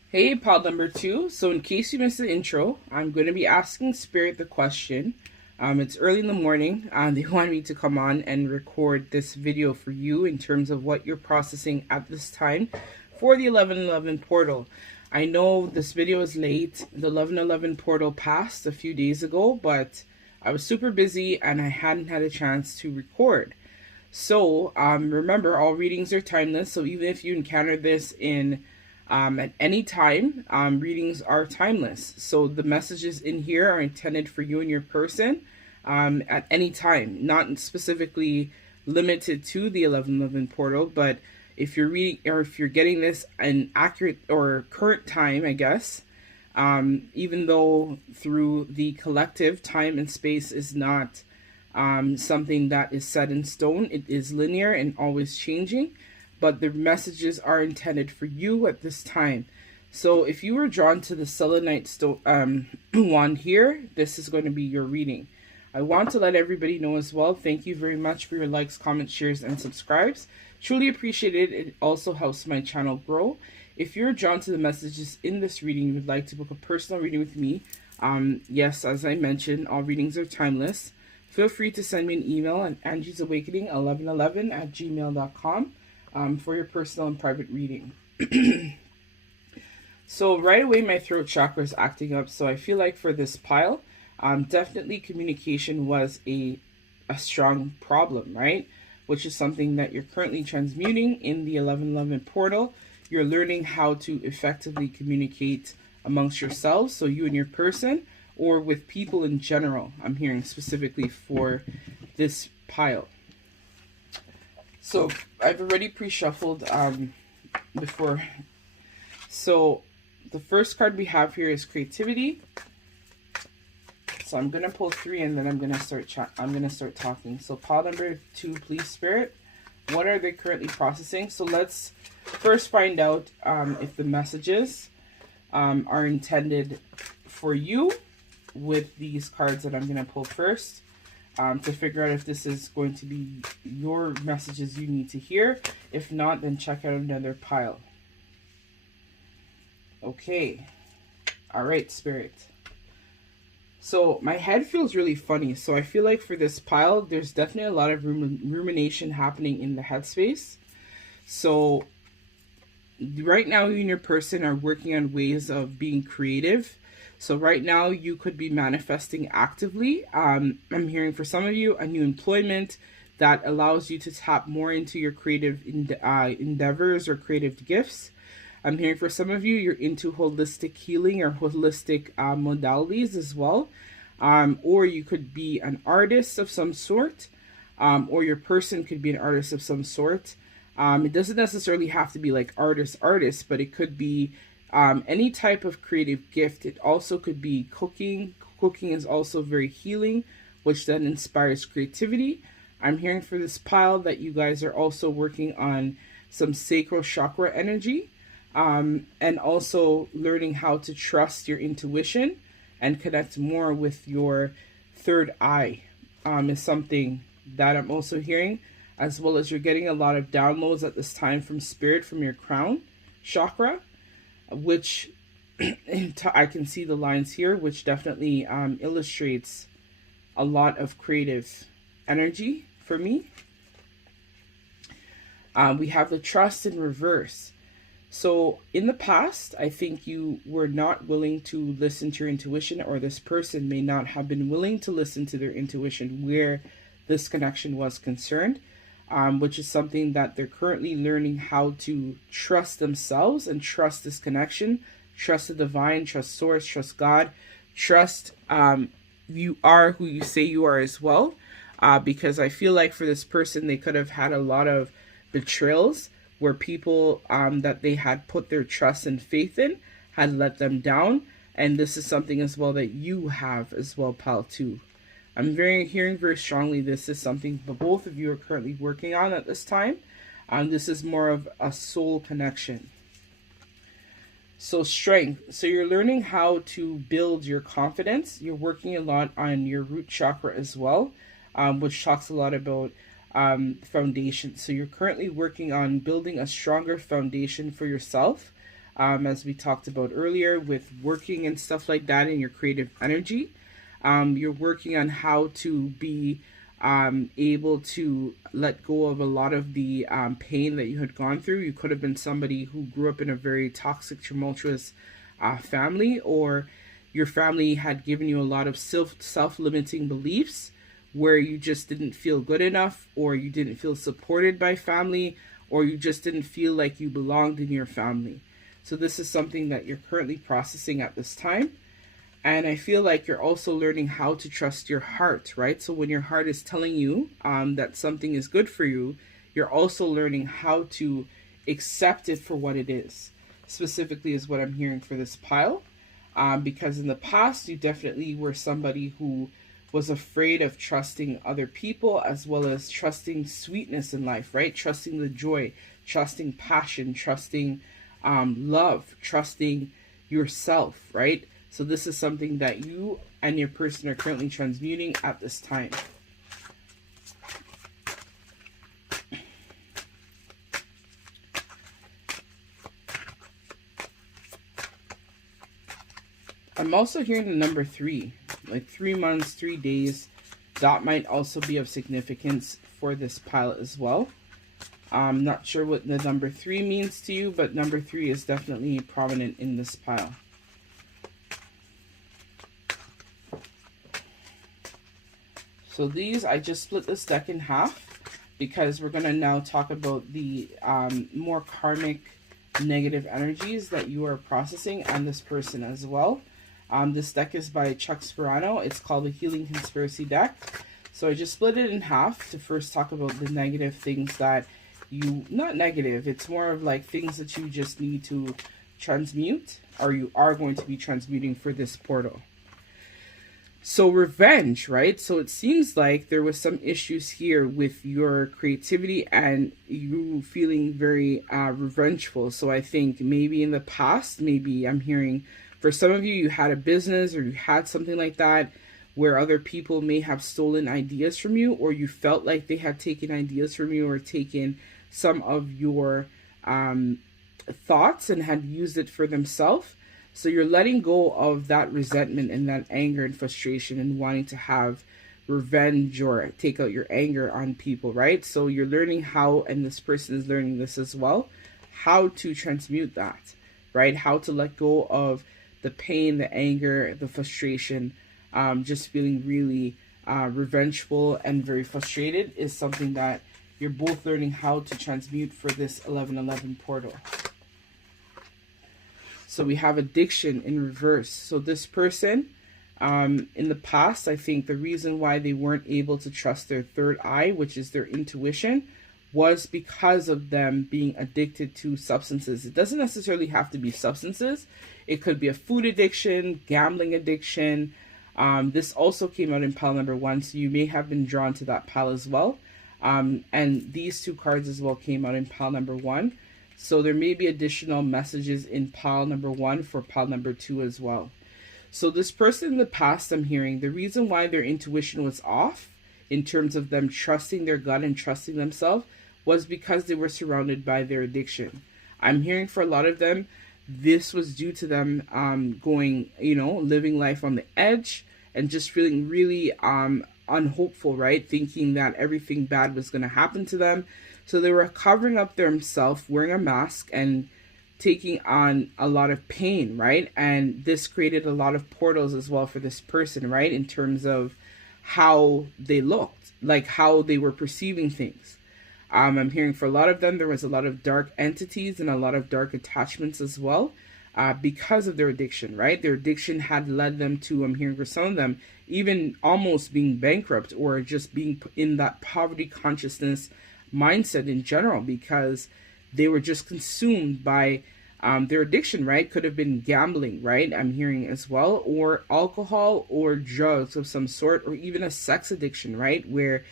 Hey, pile number 2. So in case you missed the intro, I'm going to be asking Spirit the question. It's early in the morning. They want me to come on and record this video for you in terms of what you're processing at this time for the 1111 portal. I know this video is late. The 1111 portal passed a few days ago, but I was super busy and I hadn't had a chance to record. So remember, all readings are timeless. So even if you encounter this in at any time, readings are timeless. So the messages in here are intended for you and your person at any time, not specifically limited to the 1111 portal, but if you're reading or if you're getting this an accurate or current time, I guess, even though through the collective, time and space is not something that is set in stone. It is linear and always changing, but the messages are intended for you at this time. So if you were drawn to the selenite wand here, this is going to be your reading. I want to let everybody know as well, thank you very much for your likes, comments, shares, and subscribes. Truly appreciate it. It also helps my channel grow. If you're drawn to the messages in this reading, you would like to book a personal reading with me, yes, as I mentioned, all readings are timeless. Feel free to send me an email at angiesawakening1111@gmail.com for your personal and private reading. So right away, my throat chakra is acting up. So I feel like for this pile, definitely communication was a strong problem, right? Which is something that you're currently transmuting in the 1111 portal. You're learning how to effectively communicate amongst yourselves, so you and your person, or with people in general. I'm hearing specifically for this pile. So I've already pre-shuffled before. So the first card we have here is creativity. So I'm gonna pull 3 and then I'm gonna start talking. So pile number 2, please, Spirit. What are they currently processing? So let's first find out if the messages are intended for you with these cards that I'm gonna pull first, to figure out if this is going to be your messages you need to hear. If not, then check out another pile. Okay. All right, Spirit. So my head feels really funny. So I feel like for this pile, there's definitely a lot of rumination happening in the headspace. So right now, you and your person are working on ways of being creative. So right now, you could be manifesting actively. I'm hearing for some of you, a new employment that allows you to tap more into your creative endeavors or creative gifts. I'm hearing for some of you, you're into holistic healing or holistic modalities as well. Or you could be an artist of some sort, or your person could be an artist of some sort. It doesn't necessarily have to be like artist, but it could be any type of creative gift. It also could be cooking. Cooking is also very healing, which then inspires creativity. I'm hearing for this pile that you guys are also working on some sacral chakra energy. And also learning how to trust your intuition and connect more with your third eye is something that I'm also hearing, as well as you're getting a lot of downloads at this time from Spirit from your crown chakra, which I can see the lines here, which definitely illustrates a lot of creative energy for me. We have the trust in reverse. So in the past, I think you were not willing to listen to your intuition, or this person may not have been willing to listen to their intuition where this connection was concerned, which is something that they're currently learning how to trust themselves and trust this connection, trust the divine, trust source, trust God, trust you are who you say you are as well. Because I feel like for this person, they could have had a lot of betrayals where people that they had put their trust and faith in had let them down. And this is something as well that you have as well, pal, too. I'm hearing very strongly this is something that both of you are currently working on at this time. This is more of a soul connection. So strength. So you're learning how to build your confidence. You're working a lot on your root chakra as well. which talks a lot about foundation. So you're currently working on building a stronger foundation for yourself, as we talked about earlier with working and stuff like that in your creative energy. You're working on how to be able to let go of a lot of the pain that you had gone through. You could have been somebody who grew up in a very toxic, tumultuous family, or your family had given you a lot of self-limiting beliefs where you just didn't feel good enough, or you didn't feel supported by family, or you just didn't feel like you belonged in your family. So this is something that you're currently processing at this time. And I feel like you're also learning how to trust your heart, right? So when your heart is telling you that something is good for you, you're also learning how to accept it for what it is. Specifically is what I'm hearing for this pile. Because in the past, you definitely were somebody who was afraid of trusting other people, as well as trusting sweetness in life, right? Trusting the joy, trusting passion, trusting love, trusting yourself, right? So this is something that you and your person are currently transmuting at this time. I'm also hearing the number 3, like 3 months, 3 days. That might also be of significance for this pile as well. I'm not sure what the number 3 means to you, but number 3 is definitely prominent in this pile. So these, I just split this deck in half because we're going to now talk about the more karmic negative energies that you are processing and this person as well. This deck is by Chuck Sperano. It's called the Healing Conspiracy deck. So I just split it in half to first talk about the negative things that you, not negative, it's more of like things that you just need to transmute, or you are going to be transmuting for this portal. So revenge, right? So it seems like there was some issues here with your creativity and you feeling very revengeful. So I think maybe in the past, maybe I'm hearing for some of you, you had a business or you had something like that where other people may have stolen ideas from you, or you felt like they had taken ideas from you or taken some of your thoughts and had used it for themselves. So you're letting go of that resentment and that anger and frustration and wanting to have revenge or take out your anger on people, right? So you're learning how, and this person is learning this as well, how to transmute that, right? How to let go of the pain, the anger, the frustration, just feeling really revengeful and very frustrated is something that you're both learning how to transmute for this 1111 portal. So we have addiction in reverse. So this person, in the past, I think the reason why they weren't able to trust their third eye, which is their intuition, was because of them being addicted to substances. It doesn't necessarily have to be substances. It could be a food addiction, gambling addiction. This also came out in pile number 1, so you may have been drawn to that pile as well. And these 2 cards as well came out in pile number 1. So there may be additional messages in pile number 1 for pile number 2 as well. So this person in the past, I'm hearing, the reason why their intuition was off in terms of them trusting their gut and trusting themselves was because they were surrounded by their addiction. I'm hearing for a lot of them, this was due to them going, living life on the edge and just feeling really unhopeful, right? Thinking that everything bad was going to happen to them. So they were covering up themselves, wearing a mask, and taking on a lot of pain, right? And this created a lot of portals as well for this person, right? In terms of how they looked, like how they were perceiving things. I'm hearing for a lot of them, there was a lot of dark entities and a lot of dark attachments as well because of their addiction, right? Their addiction had led them to, I'm hearing for some of them, even almost being bankrupt or just being in that poverty consciousness mindset in general, because they were just consumed by their addiction, right? Could have been gambling, right? I'm hearing as well, or alcohol or drugs of some sort, or even a sex addiction, right? Where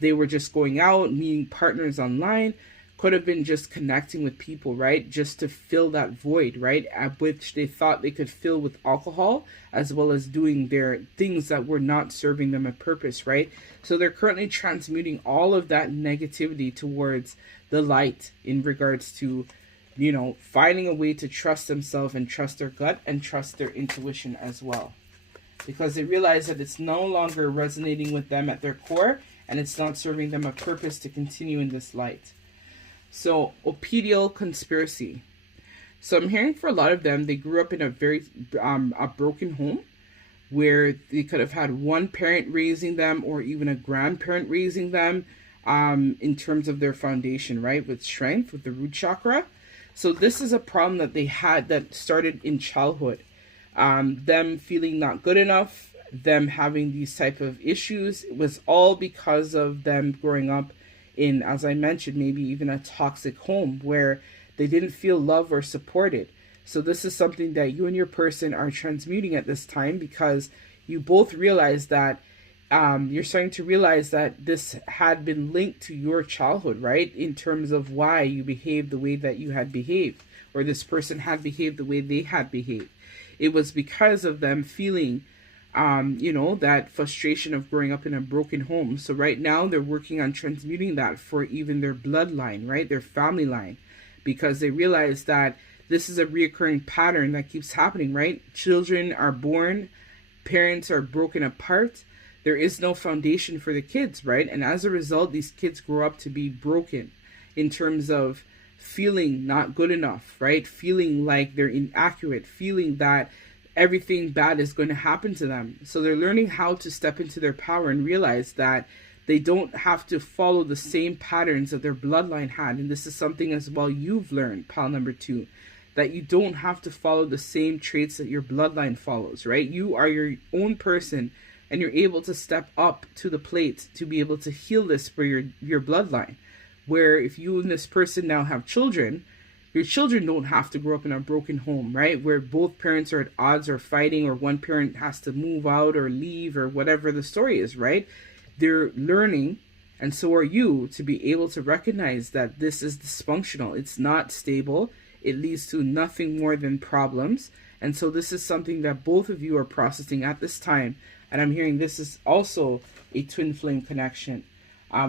they were just going out, meeting partners online, could have been just connecting with people, right? Just to fill that void, right? At which they thought they could fill with alcohol, as well as doing their things that were not serving them a purpose, right? So they're currently transmuting all of that negativity towards the light in regards to, you know, finding a way to trust themselves and trust their gut and trust their intuition as well. Because they realize that it's no longer resonating with them at their core, and it's not serving them a purpose to continue in this light. So, opedial conspiracy. So I'm hearing for a lot of them, they grew up in a very a broken home, where they could have had one parent raising them or even a grandparent raising them, in terms of their foundation, right? With strength, with the root chakra. So this is a problem that they had that started in childhood. Them feeling not good enough, them having these type of issues, it was all because of them growing up in, as I mentioned, maybe even a toxic home where they didn't feel loved or supported. So this is something that you and your person are transmuting at this time, because you both realize that you're starting to realize that this had been linked to your childhood, right? In terms of why you behaved the way that you had behaved, or this person had behaved the way they had behaved. It was because of them feeling, you know, that frustration of growing up in a broken home. So right now they're working on transmuting that for even their bloodline, right? Their family line, because they realize that this is a reoccurring pattern that keeps happening, right? Children are born, parents are broken apart. There is no foundation for the kids, right? And as a result, these kids grow up to be broken in terms of feeling not good enough, right? Feeling like they're inaccurate, feeling that everything bad is going to happen to them. So they're learning how to step into their power and realize that they don't have to follow the same patterns that their bloodline had. And this is something as well you've learned, pal number 2, that you don't have to follow the same traits that your bloodline follows, right? You are your own person, and you're able to step up to the plate to be able to heal this for your bloodline. Where if you and this person now have children, your children don't have to grow up in a broken home, right? Where both parents are at odds or fighting, or one parent has to move out or leave, or whatever the story is, right? They're learning, and so are you, to be able to recognize that this is dysfunctional. It's not stable. It leads to nothing more than problems. And so this is something that both of you are processing at this time. And I'm hearing this is also a twin flame connection,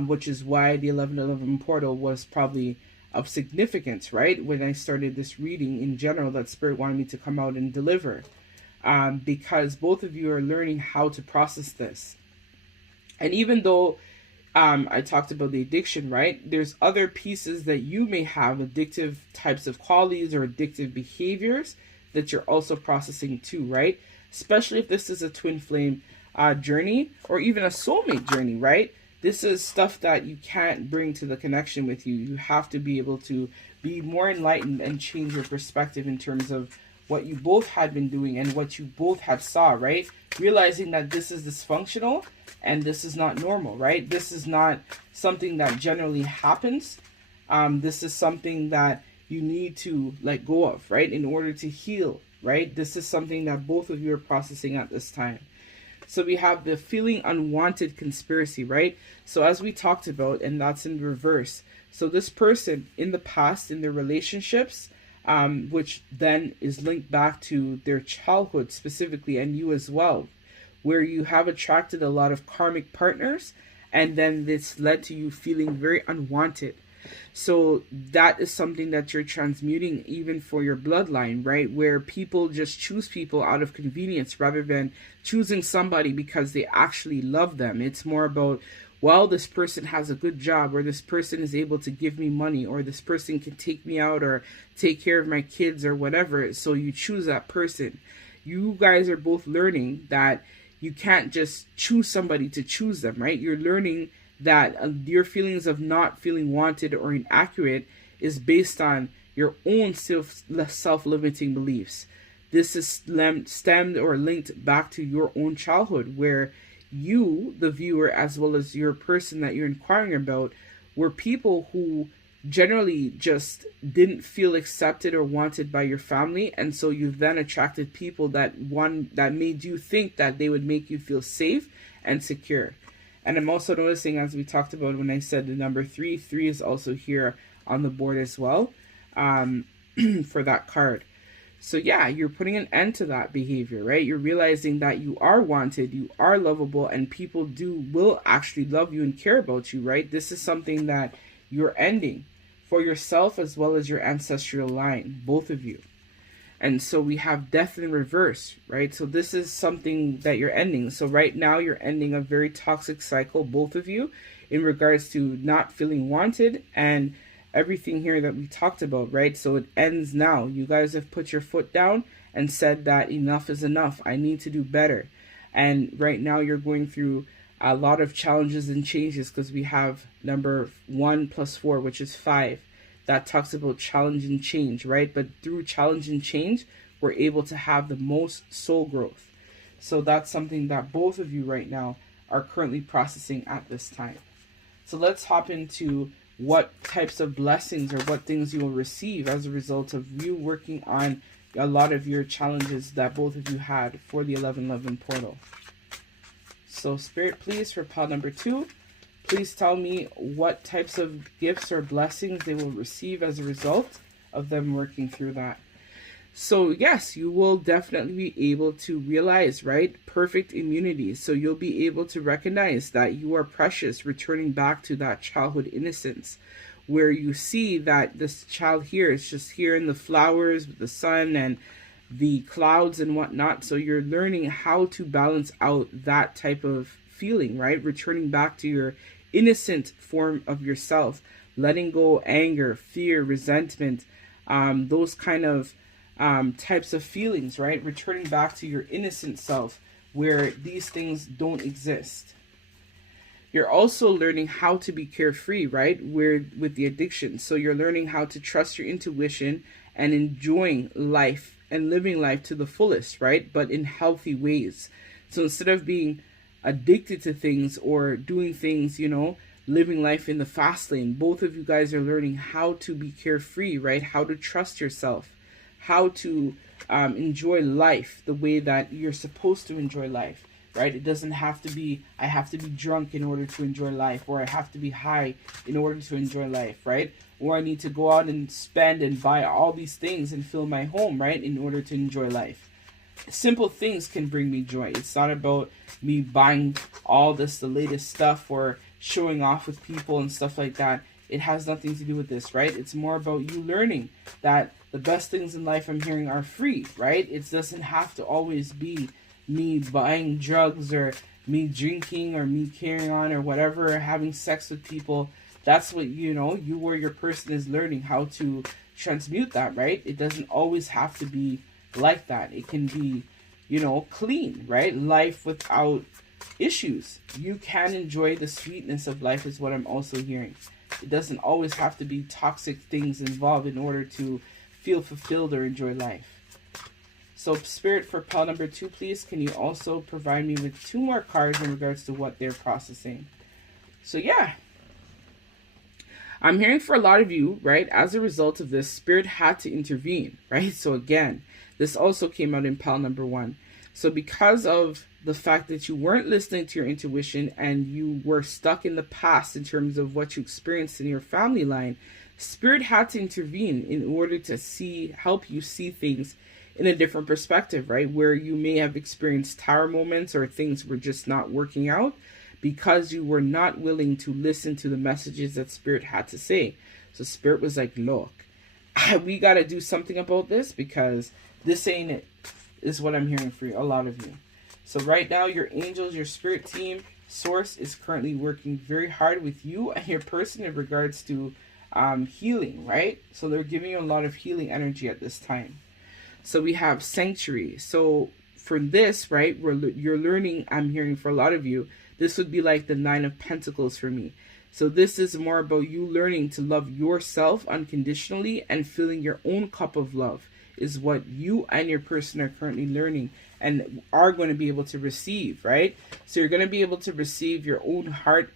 which is why the 1111 portal was probably of significance, right? When I started this reading in general, that Spirit wanted me to come out and deliver, because both of you are learning how to process this. And even though I talked about the addiction, right? There's other pieces that you may have, addictive types of qualities or addictive behaviors that you're also processing too, right? Especially if this is a twin flame journey, or even a soulmate journey, right? This is stuff that you can't bring to the connection with you. You have to be able to be more enlightened and change your perspective in terms of what you both had been doing and what you both had saw, right? Realizing that this is dysfunctional and this is not normal, right? This is not something that generally happens. This is something that you need to let go of, right? In order to heal, right? This is something that both of you are processing at this time. So we have the feeling unwanted conspiracy, right? So as we talked about, and that's in reverse. So this person in the past, in their relationships, which then is linked back to their childhood specifically, and you as well, where you have attracted a lot of karmic partners, and then this led to you feeling very unwanted. So that is something that you're transmuting even for your bloodline, right? Where people just choose people out of convenience rather than choosing somebody because they actually love them. It's more about, well, this person has a good job, or this person is able to give me money, or this person can take me out or take care of my kids or whatever. So you choose that person. You guys are both learning that you can't just choose somebody to choose them, right? You're learning that your feelings of not feeling wanted or inaccurate is based on your own self-limiting beliefs. This is stemmed or linked back to your own childhood, where you, the viewer, as well as your person that you're inquiring about, were people who generally just didn't feel accepted or wanted by your family, and so you then attracted people that made you think that they would make you feel safe and secure. And I'm also noticing, as we talked about when I said the number 3 is also here on the board as well, for that card. So yeah, you're putting an end to that behavior, right? You're realizing that you are wanted, you are lovable, and people will actually love you and care about you, right? This is something that you're ending for yourself as well as your ancestral line, both of you. And so we have death in reverse, right? So this is something that you're ending. So right now you're ending a very toxic cycle, both of you, in regards to not feeling wanted and everything here that we talked about, right? So it ends now. You guys have put your foot down and said that enough is enough. I need to do better. And right now you're going through a lot of challenges and changes, because we have number 1 plus 4, which is 5. That talks about challenge and change, right? But through challenge and change, we're able to have the most soul growth. So that's something that both of you right now are currently processing at this time. So let's hop into what types of blessings or what things you will receive as a result of you working on a lot of your challenges that both of you had for the 1111 portal. So Spirit, please, for pile number 2, please tell me what types of gifts or blessings they will receive as a result of them working through that. So yes, you will definitely be able to realize, right, perfect immunity. So you'll be able to recognize that you are precious, returning back to that childhood innocence, where you see that this child here is just here in the flowers with the sun and the clouds and whatnot. So you're learning how to balance out that type of feeling, right? Returning back to your innocent form of yourself, letting go anger, fear, resentment, those kind of types of feelings, right? Returning back to your innocent self where these things don't exist. You're also learning how to be carefree, right? With the addiction. So you're learning how to trust your intuition and enjoying life and living life to the fullest, right? But in healthy ways. So instead of being addicted to things or doing things, living life in the fast lane, both of you guys are learning how to be carefree, right? How to trust yourself, how to enjoy life the way that you're supposed to enjoy life, right? It doesn't have to be, I have to be drunk in order to enjoy life, or I have to be high in order to enjoy life, right? Or I need to go out and spend and buy all these things and fill my home, right, in order to enjoy life. Simple things can bring me joy. It's not about me buying all the latest stuff or showing off with people and stuff like that. It has nothing to do with this, right? It's more about you learning that the best things in life, I'm hearing, are free, right? It doesn't have to always be me buying drugs or me drinking or me carrying on or whatever, or having sex with people. That's what, you or your person is learning how to transmute that, right? It doesn't always have to be like that. It can be, clean, right? Life without issues. You can enjoy the sweetness of life is what I'm also hearing. It doesn't always have to be toxic things involved in order to feel fulfilled or enjoy life. So Spirit, for pile number 2, please, can you also provide me with 2 more cards in regards to what they're processing? So yeah, I'm hearing for a lot of you, right, as a result of this, Spirit had to intervene, right? So again, this also came out in pile number 1. So because of the fact that you weren't listening to your intuition and you were stuck in the past in terms of what you experienced in your family line, Spirit had to intervene in order to help you see things in a different perspective, right? Where you may have experienced tower moments or things were just not working out because you were not willing to listen to the messages that Spirit had to say. So Spirit was like, look, we got to do something about this because this ain't it, is what I'm hearing for a lot of you. So right now, your angels, your spirit team, source is currently working very hard with you and your person in regards to healing, right? So they're giving you a lot of healing energy at this time. So we have sanctuary. So for this, right, you're learning, I'm hearing for a lot of you, this would be like the 9 of Pentacles for me. So this is more about you learning to love yourself unconditionally and filling your own cup of love is what you and your person are currently learning and are going to be able to receive, right? So you're going to be able to receive your own heart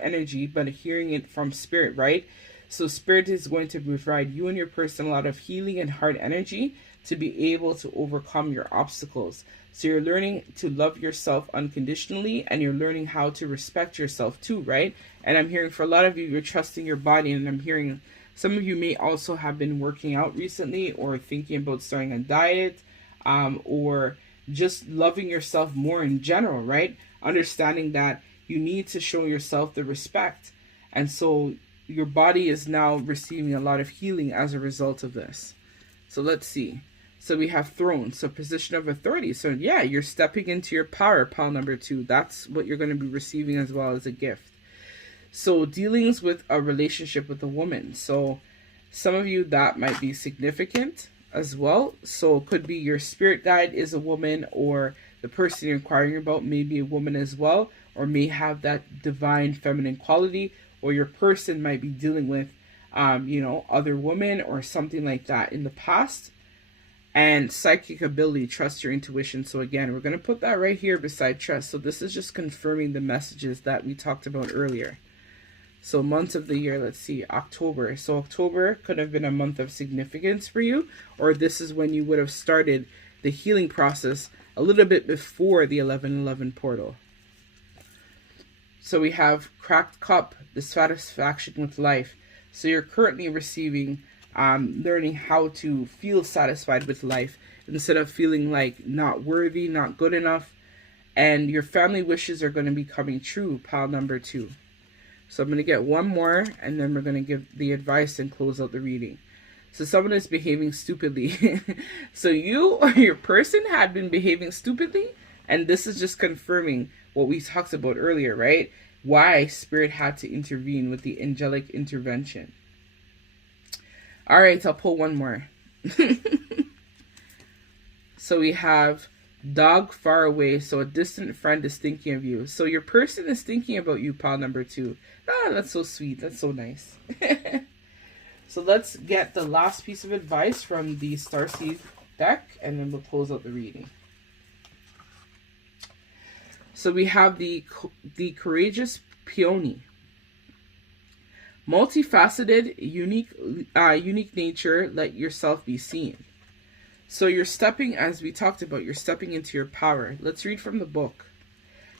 energy, but hearing it from Spirit, right? So Spirit is going to provide you and your person a lot of healing and heart energy to be able to overcome your obstacles. So you're learning to love yourself unconditionally and you're learning how to respect yourself too, right? And I'm hearing for a lot of you, you're trusting your body, and I'm hearing Some of you may also have been working out recently or thinking about starting a diet, or just loving yourself more in general, right? Understanding that you need to show yourself the respect. And so your body is now receiving a lot of healing as a result of this. So let's see. So we have throne, so position of authority. So yeah, you're stepping into your power, pile number 2. That's what you're going to be receiving as well as a gift. So dealings with a relationship with a woman. So some of you, that might be significant as well. So it could be your spirit guide is a woman, or the person you're inquiring about may be a woman as well, or may have that divine feminine quality, or your person might be dealing with, other women or something like that in the past. And psychic ability, trust your intuition. So again, we're going to put that right here beside trust. So this is just confirming the messages that we talked about earlier. So months of the year, let's see, October. So October could have been a month of significance for you, or this is when you would have started the healing process a little bit before the 11/11 portal. So we have cracked cup, the satisfaction with life. So you're currently receiving, learning how to feel satisfied with life instead of feeling like not worthy, not good enough. And your family wishes are going to be coming true, pile number 2. So I'm going to get one more, and then we're going to give the advice and close out the reading. So someone is behaving stupidly. So you or your person had been behaving stupidly, and this is just confirming what we talked about earlier, right? Why Spirit had to intervene with the angelic intervention. All right, I'll pull one more. So we have dog far away. So a distant friend is thinking of you. So your person is thinking about you, pile number 2. Ah, that's so sweet. That's so nice. So let's get the last piece of advice from the Starseed deck, and then we'll close out the reading. So we have the courageous peony. Multifaceted, unique nature, let yourself be seen. So you're stepping, as we talked about, you're stepping into your power. Let's read from the book.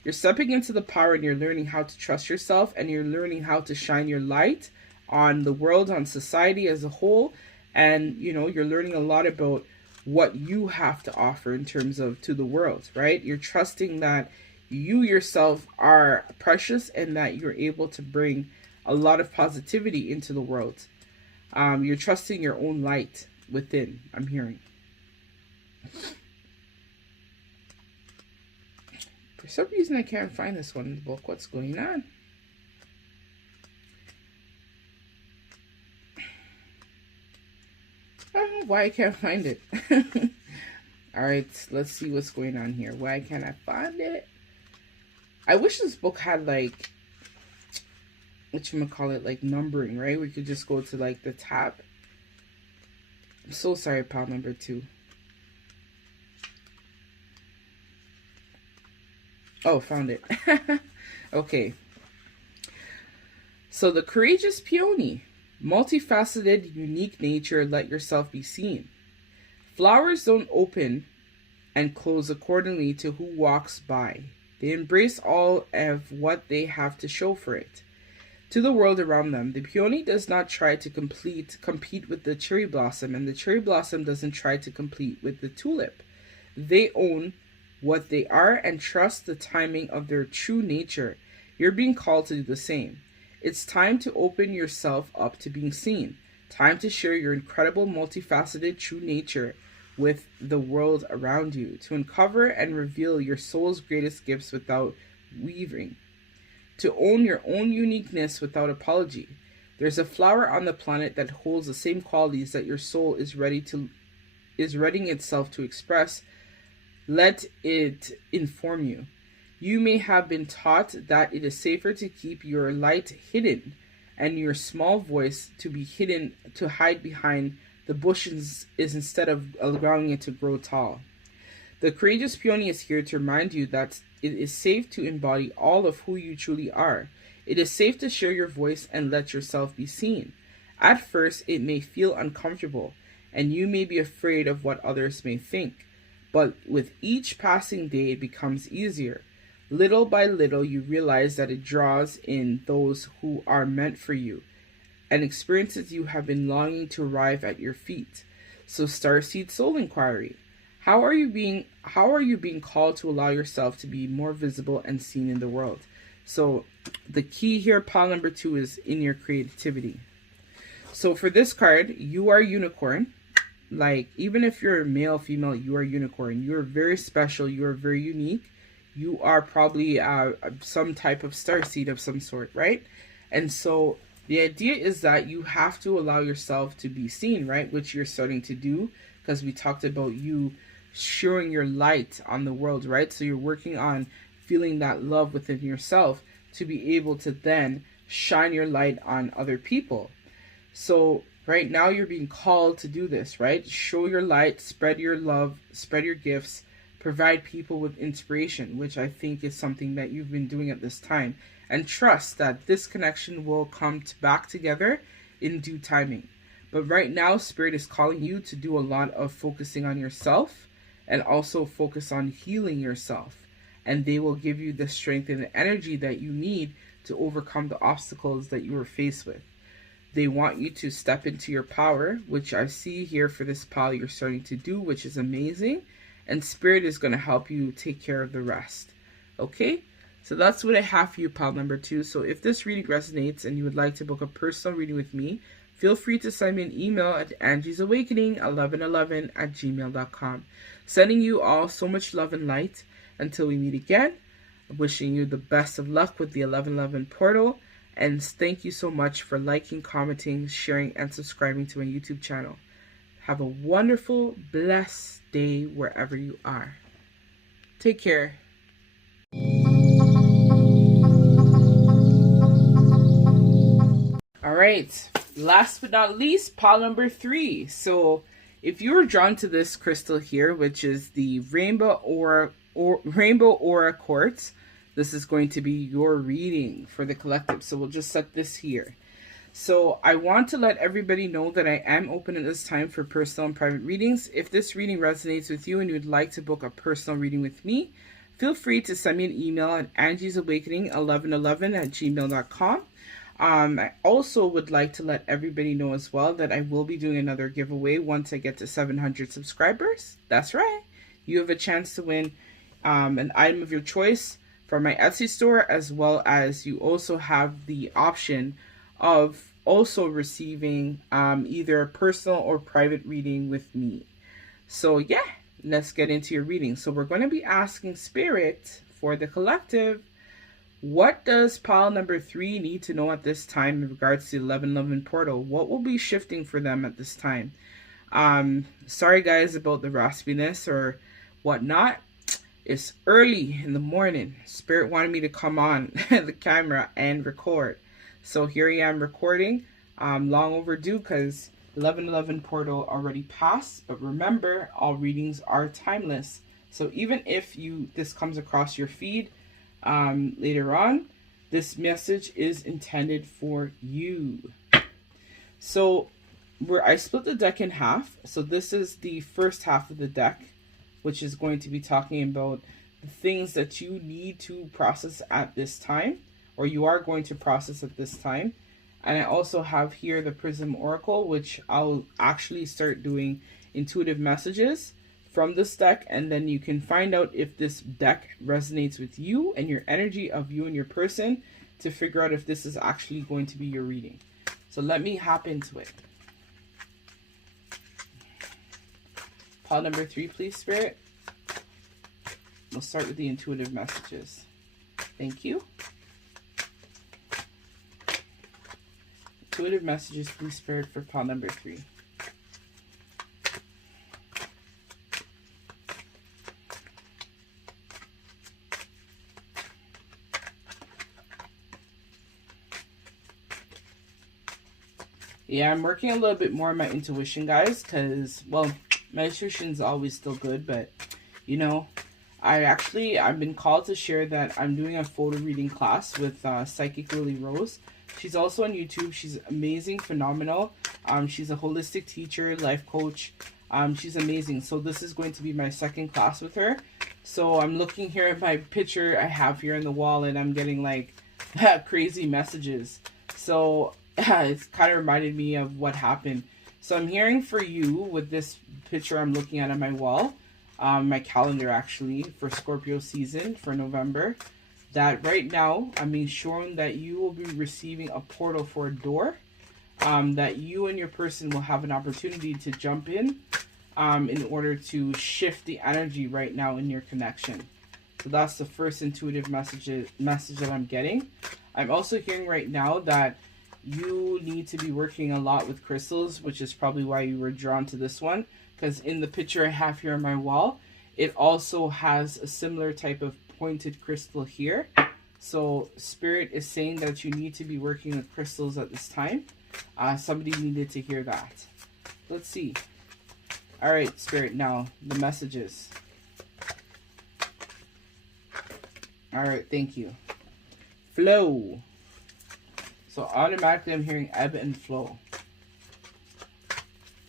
You're stepping into the power, and you're learning how to trust yourself, and you're learning how to shine your light on the world, on society as a whole. And, you're learning a lot about what you have to offer in terms of to the world, right? You're trusting that you yourself are precious and that you're able to bring a lot of positivity into the world. You're trusting your own light within, I'm hearing. For some reason, I can't find this one in the book. What's going on? I don't know why I can't find it. All right, let's see what's going on here. Why can't I find it? I wish this book had, like, like numbering, right? We could just go to, like, the tab. I'm so sorry, pile number 2. Oh, found it. Okay. So the courageous peony. Multifaceted, unique nature, let yourself be seen. Flowers don't open and close accordingly to who walks by. They embrace all of what they have to show for it. To the world around them, the peony does not try to compete with the cherry blossom, and the cherry blossom doesn't try to compete with the tulip. They own what they are and trust the timing of their true nature. You're being called to do the same. It's time to open yourself up to being seen. Time to share your incredible, multifaceted true nature with the world around you. To uncover and reveal your soul's greatest gifts without weaving. To own your own uniqueness without apology. There's a flower on the planet that holds the same qualities that your soul is readying itself to express. Let it inform you. You may have been taught that it is safer to keep your light hidden and your small voice to be hidden, to hide behind the bushes is instead of allowing it to grow tall. The courageous peony is here to remind you that it is safe to embody all of who you truly are. It is safe to share your voice and let yourself be seen. At first, it may feel uncomfortable, and you may be afraid of what others may think. But with each passing day, it becomes easier. Little by little, you realize that it draws in those who are meant for you. and experiences you have been longing to arrive at your feet. So Starseed Soul Inquiry. How are you being called to allow yourself to be more visible and seen in the world? So the key here, pile number 2, is in your creativity. So for this card, you are unicorn. Like, even if you're male, female, you are unicorn. You are very special. You are very unique. You are probably some type of starseed of some sort, right? And so the idea is that you have to allow yourself to be seen, right? Which you're starting to do, because we talked about you showing your light on the world, right? So you're working on feeling that love within yourself to be able to then shine your light on other people. So right now you're being called to do this, right? Show your light, spread your love, spread your gifts, provide people with inspiration, which I think is something that you've been doing at this time. And trust that this connection will come back together in due timing. But right now, Spirit is calling you to do a lot of focusing on yourself and also focus on healing yourself. And they will give you the strength and the energy that you need to overcome the obstacles that you are faced with. They want you to step into your power, which I see here for this pile you're starting to do, which is amazing. And Spirit is going to help you take care of the rest. Okay? So that's what I have for you, pile number 2. So if this reading resonates and you would like to book a personal reading with me, feel free to send me an email at angiesawakening1111@gmail.com. Sending you all so much love and light. Until we meet again, wishing you the best of luck with the 1111 portal. And thank you so much for liking, commenting, sharing, and subscribing to my YouTube channel. Have a wonderful, blessed day wherever you are. Take care. All right. Last but not least, pile number 3. So if you were drawn to this crystal here, which is the Rainbow Aura Quartz, this is going to be your reading for the collective. So we'll just set this here. So I want to let everybody know that I am open at this time for personal and private readings. If this reading resonates with you and you would like to book a personal reading with me, feel free to send me an email at angiesawakening1111@gmail.com. I also would like to let everybody know as well that I will be doing another giveaway once I get to 700 subscribers. That's right. You have a chance to win an item of your choice from my Etsy store, as well as you also have the option of also receiving either a personal or private reading with me. So yeah, let's get into your reading. So we're going to be asking Spirit for the collective, what does pile number 3 need to know at this time in regards to the 1111 portal? What will be shifting for them at this time? Sorry guys about the raspiness or whatnot. It's early in the morning. Spirit wanted me to come on the camera and record. So here I am recording. Long overdue because 1111 portal already passed. But remember, all readings are timeless. So even if this comes across your feed later on, this message is intended for you. So I split the deck in half. So this is the first half of the deck, which is going to be talking about the things that you need to process at this time, or you are going to process at this time. And I also have here the Prism Oracle, which I'll actually start doing intuitive messages from this deck, and then you can find out if this deck resonates with you and your energy of you and your person to figure out if this is actually going to be your reading. So let me hop into it. Pile number 3, please, Spirit. We'll start with the intuitive messages. Thank you. Intuitive messages, please, Spirit, for pile number 3. Yeah, I'm working a little bit more on my intuition, guys, because, well, my intuition's always still good, but, you know, I've been called to share that I'm doing a photo reading class with Psychic Lily Rose. She's also on YouTube. She's amazing, phenomenal. She's a holistic teacher, life coach. She's amazing. So this is going to be my second class with her. So I'm looking here at my picture I have here on the wall, and I'm getting, like, crazy messages. So it's kind of reminded me of what happened. So I'm hearing for you with this picture I'm looking at on my wall, my calendar actually, for Scorpio season for November, that right now I'm being shown that you will be receiving a portal for a door, that you and your person will have an opportunity to jump in order to shift the energy right now in your connection. So that's the first intuitive message that I'm getting. I'm also hearing right now that you need to be working a lot with crystals, which is probably why you were drawn to this one. Because in the picture I have here on my wall, it also has a similar type of pointed crystal here. So Spirit is saying that you need to be working with crystals at this time. Somebody needed to hear that. Let's see. All right, Spirit, now the messages. All right, thank you. Flow. So automatically I'm hearing ebb and flow.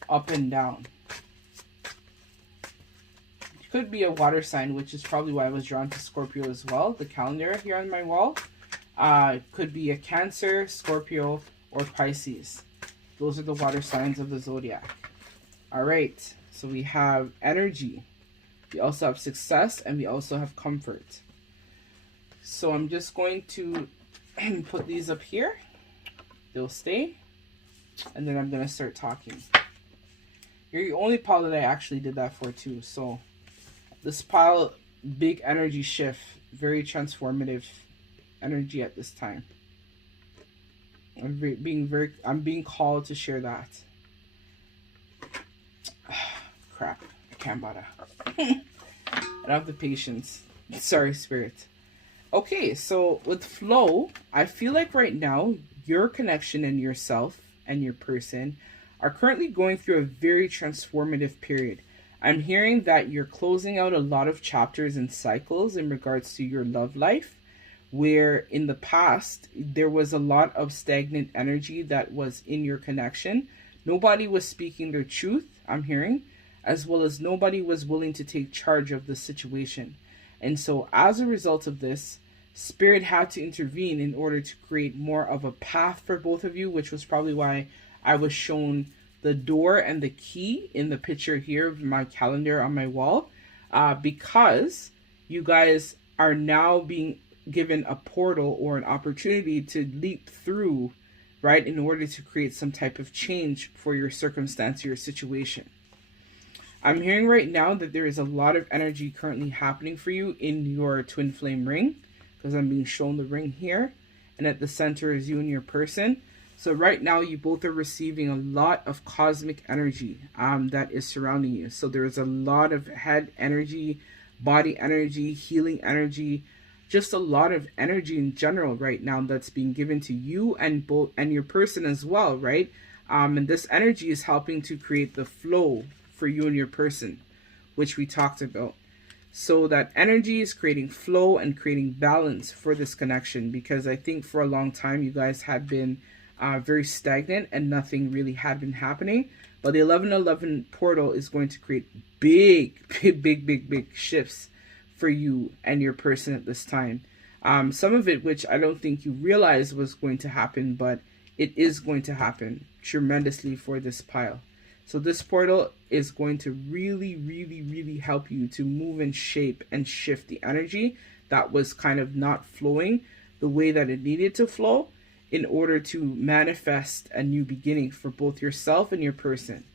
Up and down. It could be a water sign, which is probably why I was drawn to Scorpio as well. The calendar here on my wall. Could be a Cancer, Scorpio, or Pisces. Those are the water signs of the zodiac. All right, so we have energy. We also have success, and we also have comfort. So I'm just going to put these up here. They'll stay. And then I'm going to start talking. You're the only pile that I actually did that for too. So this pile, big energy shift. Very transformative energy at this time. I'm being called to share that. Crap. I can't bother. I don't have the patience. Sorry, Spirit. Okay, so with flow, I feel like right now, your connection and yourself and your person are currently going through a very transformative period. I'm hearing that you're closing out a lot of chapters and cycles in regards to your love life, where in the past, there was a lot of stagnant energy that was in your connection. Nobody was speaking their truth, I'm hearing, as well as nobody was willing to take charge of the situation. And so as a result of this, Spirit had to intervene in order to create more of a path for both of you, which was probably why I was shown the door and the key in the picture here of my calendar on my wall, because you guys are now being given a portal or an opportunity to leap through, right, in order to create some type of change for your circumstance, your situation. I'm hearing right now that there is a lot of energy currently happening for you in your twin flame ring, because I'm being shown the ring here, and at the center is you and your person. So right now you both are receiving a lot of cosmic energy that is surrounding you. So there's a lot of head energy, body energy, healing energy, just a lot of energy in general right now that's being given to you and your person as well, right? And this energy is helping to create the flow for you and your person, which we talked about. So that energy is creating flow and creating balance for this connection, because I think for a long time you guys had been very stagnant and nothing really had been happening. But the 1111 portal is going to create big shifts for you and your person at this time. Some of it which I don't think you realized was going to happen, but it is going to happen tremendously for this pile. So this portal is going to really help you to move and shape and shift the energy that was kind of not flowing the way that it needed to flow, in order to manifest a new beginning for both yourself and your person.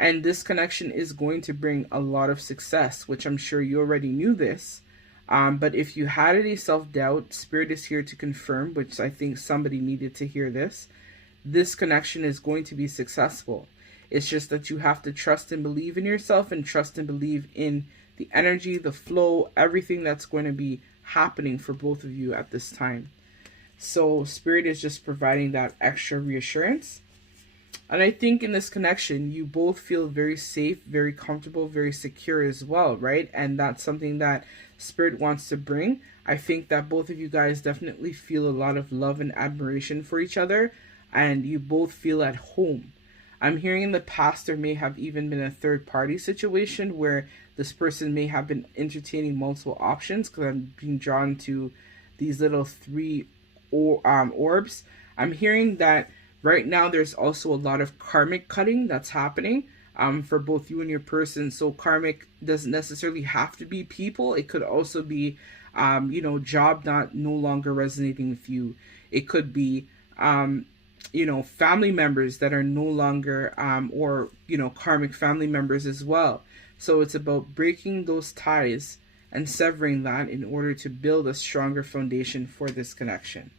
And this connection is going to bring a lot of success, which I'm sure you already knew this. But if you had any self-doubt, Spirit is here to confirm, which I think somebody needed to hear this. This connection is going to be successful. It's just that you have to trust and believe in yourself, and trust and believe in the energy, the flow, everything that's going to be happening for both of you at this time. So Spirit is just providing that extra reassurance. And I think in this connection, you both feel very safe, very comfortable, very secure as well, right? And that's something that Spirit wants to bring. I think that both of you guys definitely feel a lot of love and admiration for each other, and you both feel at home. I'm hearing in the past there may have even been a third party situation where this person may have been entertaining multiple options, because I'm being drawn to these little three orbs. I'm hearing that right now there's also a lot of karmic cutting that's happening for both you and your person. So karmic doesn't necessarily have to be people. It could also be, job not no longer resonating with you. It could be, family members that are no longer, or, karmic family members as well. So it's about breaking those ties and severing that in order to build a stronger foundation for this connection.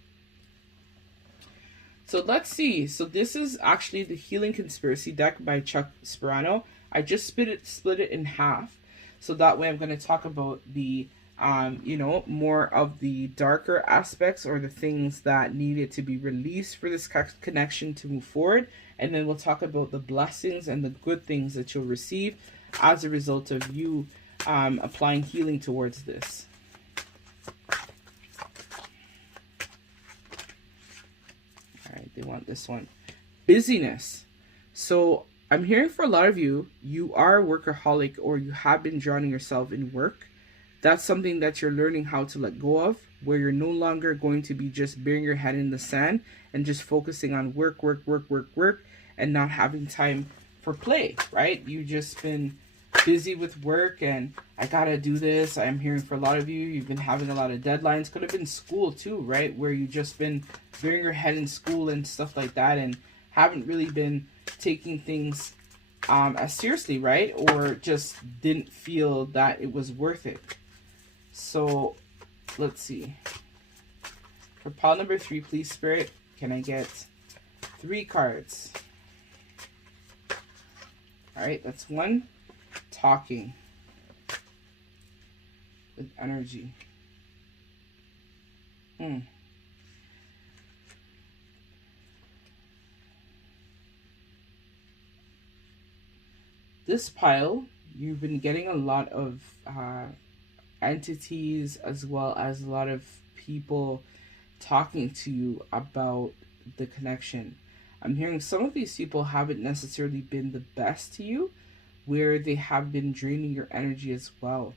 So let's see. So this is actually the Healing Conspiracy deck by Chuck Sperano. I just split it in half. So that way I'm going to talk about the, more of the darker aspects or the things that needed to be released for this connection to move forward. And then we'll talk about the blessings and the good things that you'll receive as a result of you applying healing towards this. They want this one. Busyness. So I'm hearing for a lot of you, you are a workaholic or you have been drowning yourself in work. That's something that you're learning how to let go of, where you're no longer going to be just burying your head in the sand and just focusing on work, and not having time for play, right? You've just been busy with work and I gotta do this. I'm hearing for a lot of you, you've been having a lot of deadlines. Could have been school too, right? Where you've just been burying your head in school and stuff like that and haven't really been taking things as seriously, right? Or just didn't feel that it was worth it. So let's see. For pile number 3, please, Spirit, can I get 3 cards? All right, that's 1. Talking with energy. This pile, you've been getting a lot of entities as well as a lot of people talking to you about the connection. I'm hearing some of these people haven't necessarily been the best to you, where they have been draining your energy as well.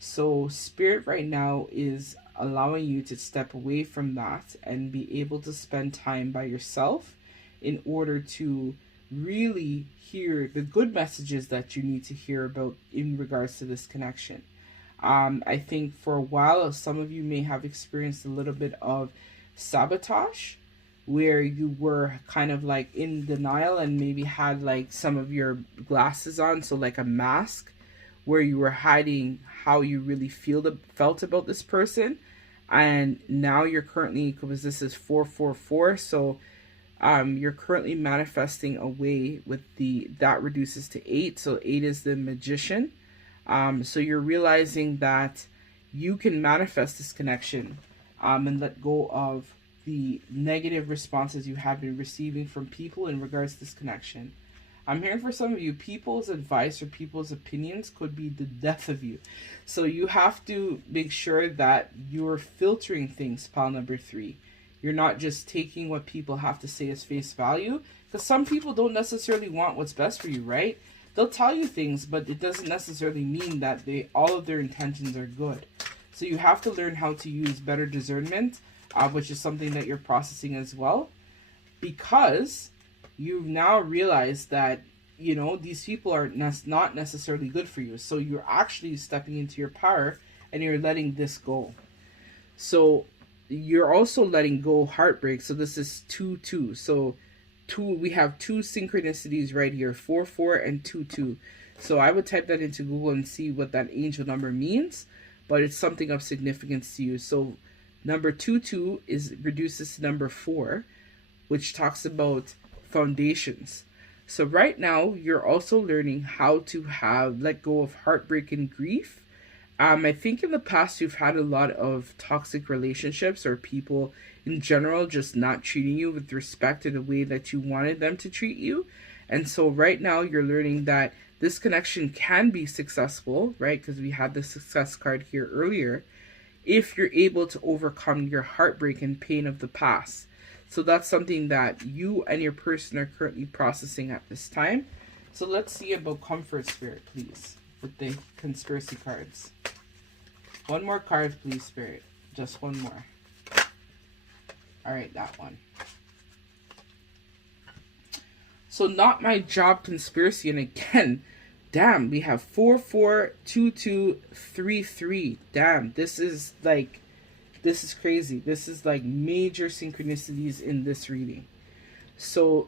So Spirit right now is allowing you to step away from that and be able to spend time by yourself in order to really hear the good messages that you need to hear about in regards to this connection. I think for a while, some of you may have experienced a little bit of sabotage, where you were kind of like in denial and maybe had like some of your glasses on, so like a mask, where you were hiding how you really felt about this person. And now you're currently, because this is 444, so you're currently manifesting a way with that reduces to 8, so 8 is the Magician. So you're realizing that you can manifest this connection and let go of the negative responses you have been receiving from people in regards to this connection. I'm hearing for some of you, people's advice or people's opinions could be the death of you. So you have to make sure that you're filtering things, pile number 3. You're not just taking what people have to say as face value, because some people don't necessarily want what's best for you, right? They'll tell you things, but it doesn't necessarily mean that all of their intentions are good. So you have to learn how to use better discernment, which is something that you're processing as well, because you've now realized that, these people are not necessarily good for you. So you're actually stepping into your power and you're letting this go. So you're also letting go heartbreak. So this is 2-2. So we have 2 synchronicities right here, 4-4 and 2-2. So I would type that into Google and see what that angel number means, but it's something of significance to you. So number 2-2 reduces to number 4, which talks about foundations. So right now you're also learning how to let go of heartbreak and grief. I think in the past you've had a lot of toxic relationships or people in general just not treating you with respect in the way that you wanted them to treat you. And so right now you're learning that this connection can be successful, right? Because we had the success card here earlier, if you're able to overcome your heartbreak and pain of the past. So that's something that you and your person are currently processing at this time. So let's see about comfort, Spirit, please, with the conspiracy cards. One more card, please, Spirit. Just one more. All right, that one. So not my job conspiracy. And again, damn, we have 442233. Damn, this is crazy. This is like major synchronicities in this reading. So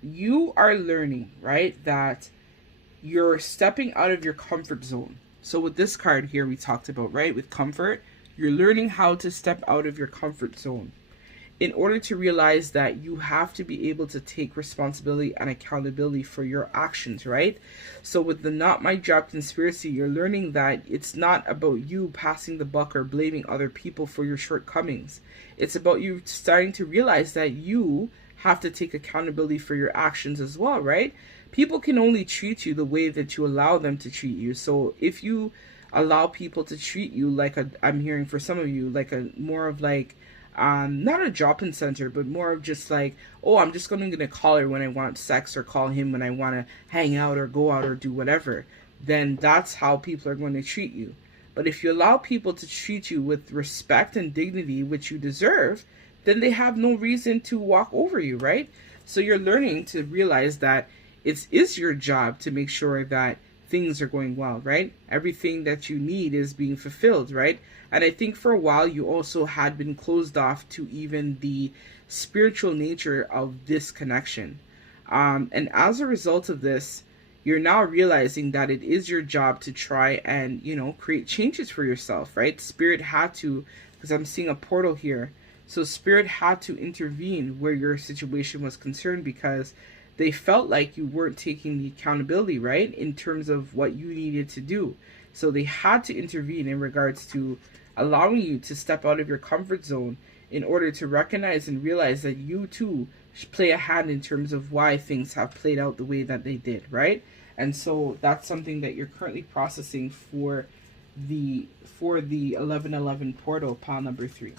you are learning, right, that you're stepping out of your comfort zone. So with this card here we talked about, right, with comfort, you're learning how to step out of your comfort zone in order to realize that you have to be able to take responsibility and accountability for your actions, right? So with the not my job conspiracy, you're learning that it's not about you passing the buck or blaming other people for your shortcomings. It's about you starting to realize that you have to take accountability for your actions as well, right? People can only treat you the way that you allow them to treat you. So if you allow people to treat you like I'm hearing for some of you, like a more of like, not a drop-in center, but more of just like, oh, I'm just gonna call her when I want sex, or call him when I want to hang out or go out or do whatever, then that's how people are going to treat you. But if you allow people to treat you with respect and dignity, which you deserve, then they have no reason to walk over you, right? So you're learning to realize that it is your job to make sure that things are going well, right? Everything that you need is being fulfilled, right? And I think for a while you also had been closed off to even the spiritual nature of this connection. And as a result of this, you're now realizing that it is your job to try and, create changes for yourself, right? Spirit had to, because I'm seeing a portal here. So Spirit had to intervene where your situation was concerned, because they felt like you weren't taking the accountability, right, in terms of what you needed to do. So they had to intervene in regards to allowing you to step out of your comfort zone in order to recognize and realize that you too play a hand in terms of why things have played out the way that they did, right? And so that's something that you're currently processing for the 1111 portal, pile number 3.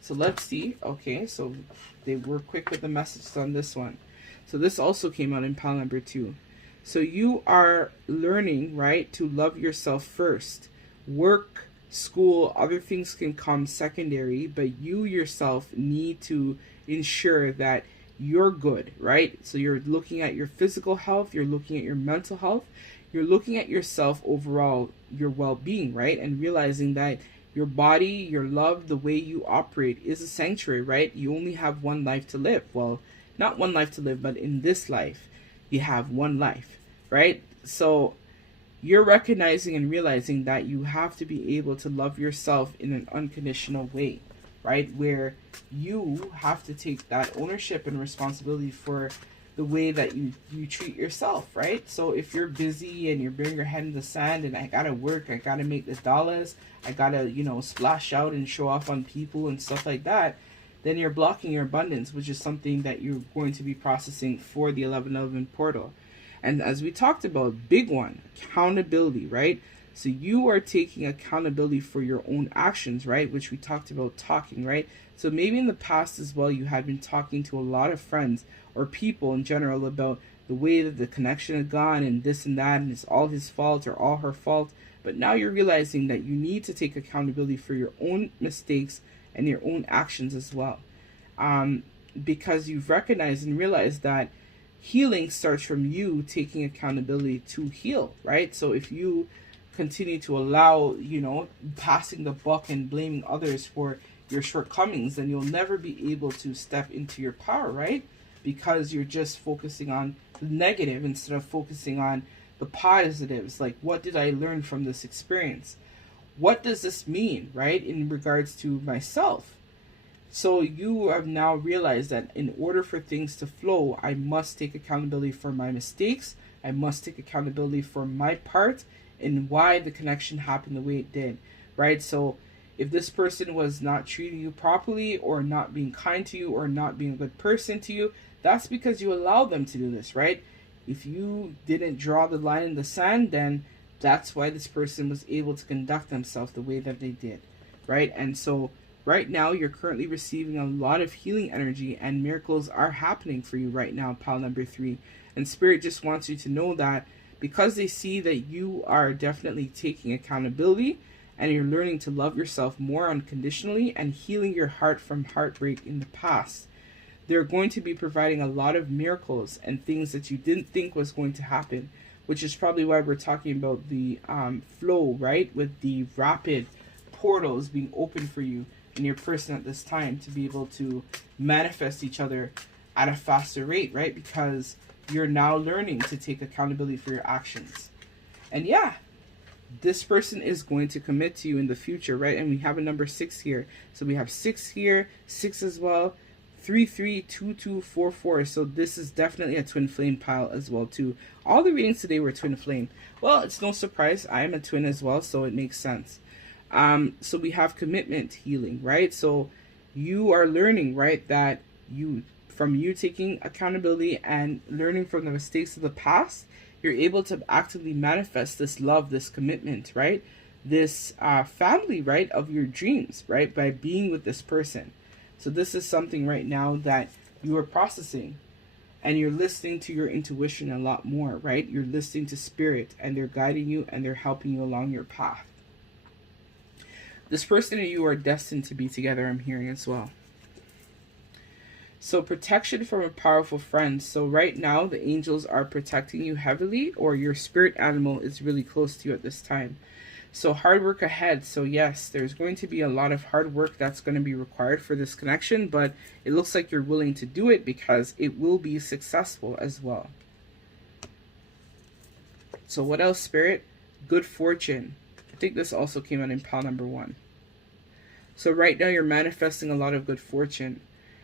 So let's see. Okay, so they were quick with the messages on this one. So this also came out in pile number 2. So you are learning, right, to love yourself first. Work, school, other things can come secondary, but you yourself need to ensure that you're good, right? So you're looking at your physical health, you're looking at your mental health, you're looking at yourself overall, your well-being, right? And realizing that your body, your love, the way you operate is a sanctuary, right? You only have one life to live. Well, not one life to live, but in this life, you have one life, right? So you're recognizing and realizing that you have to be able to love yourself in an unconditional way, right? Where you have to take that ownership and responsibility for the way that you treat yourself, right? So if you're busy and you're burying your head in the sand and I gotta work, I gotta make the dollars, I gotta, splash out and show off on people and stuff like that, then you're blocking your abundance, which is something that you're going to be processing for the 1111 portal. And as we talked about, big one, accountability, right? So you are taking accountability for your own actions, right? Which we talked about talking, right? So maybe in the past as well, you had been talking to a lot of friends or people in general about the way that the connection had gone and this and that, and it's all his fault or all her fault. But now you're realizing that you need to take accountability for your own mistakes and your own actions as well. Because you've recognized and realized that healing starts from you taking accountability to heal, right? So if you continue to allow, passing the buck and blaming others for your shortcomings, then you'll never be able to step into your power, right? Because you're just focusing on the negative instead of focusing on the positives. Like, what did I learn from this experience? What does this mean, right, in regards to myself? So you have now realized that in order for things to flow, I must take accountability for my mistakes. I must take accountability for my part in why the connection happened the way it did, right? So if this person was not treating you properly or not being kind to you or not being a good person to you, that's because you allowed them to do this, right? If you didn't draw the line in the sand, then that's why this person was able to conduct themselves the way that they did, right? And so right now, you're currently receiving a lot of healing energy and miracles are happening for you right now, pile number 3. And Spirit just wants you to know that because they see that you are definitely taking accountability and you're learning to love yourself more unconditionally and healing your heart from heartbreak in the past, they're going to be providing a lot of miracles and things that you didn't think was going to happen, which is probably why we're talking about the flow, right? With the rapid portals being open for you and your person at this time to be able to manifest each other at a faster rate, right? Because you're now learning to take accountability for your actions. And yeah, this person is going to commit to you in the future, right? And we have a number 6 here. So we have 6 here, 6 as well, 3, 3, 2, 2, 4, 4. So this is definitely a twin flame pile as well too. All the readings today were twin flame. Well, it's no surprise. I am a twin as well, so it makes sense. So we have commitment healing, right? So you are learning, right, that from you taking accountability and learning from the mistakes of the past, you're able to actively manifest this love, this commitment, right? This family, right, of your dreams, right, by being with this person. So this is something right now that you are processing, and you're listening to your intuition a lot more, right? You're listening to spirit, and they're guiding you and they're helping you along your path. This person and you are destined to be together, I'm hearing as well. So protection from a powerful friend. So right now the angels are protecting you heavily, or your spirit animal is really close to you at this time. So hard work ahead. So yes, there's going to be a lot of hard work that's going to be required for this connection, but it looks like you're willing to do it because it will be successful as well. So what else, Spirit? Good fortune. I think this also came out in pile number 1. So right now you're manifesting a lot of good fortune.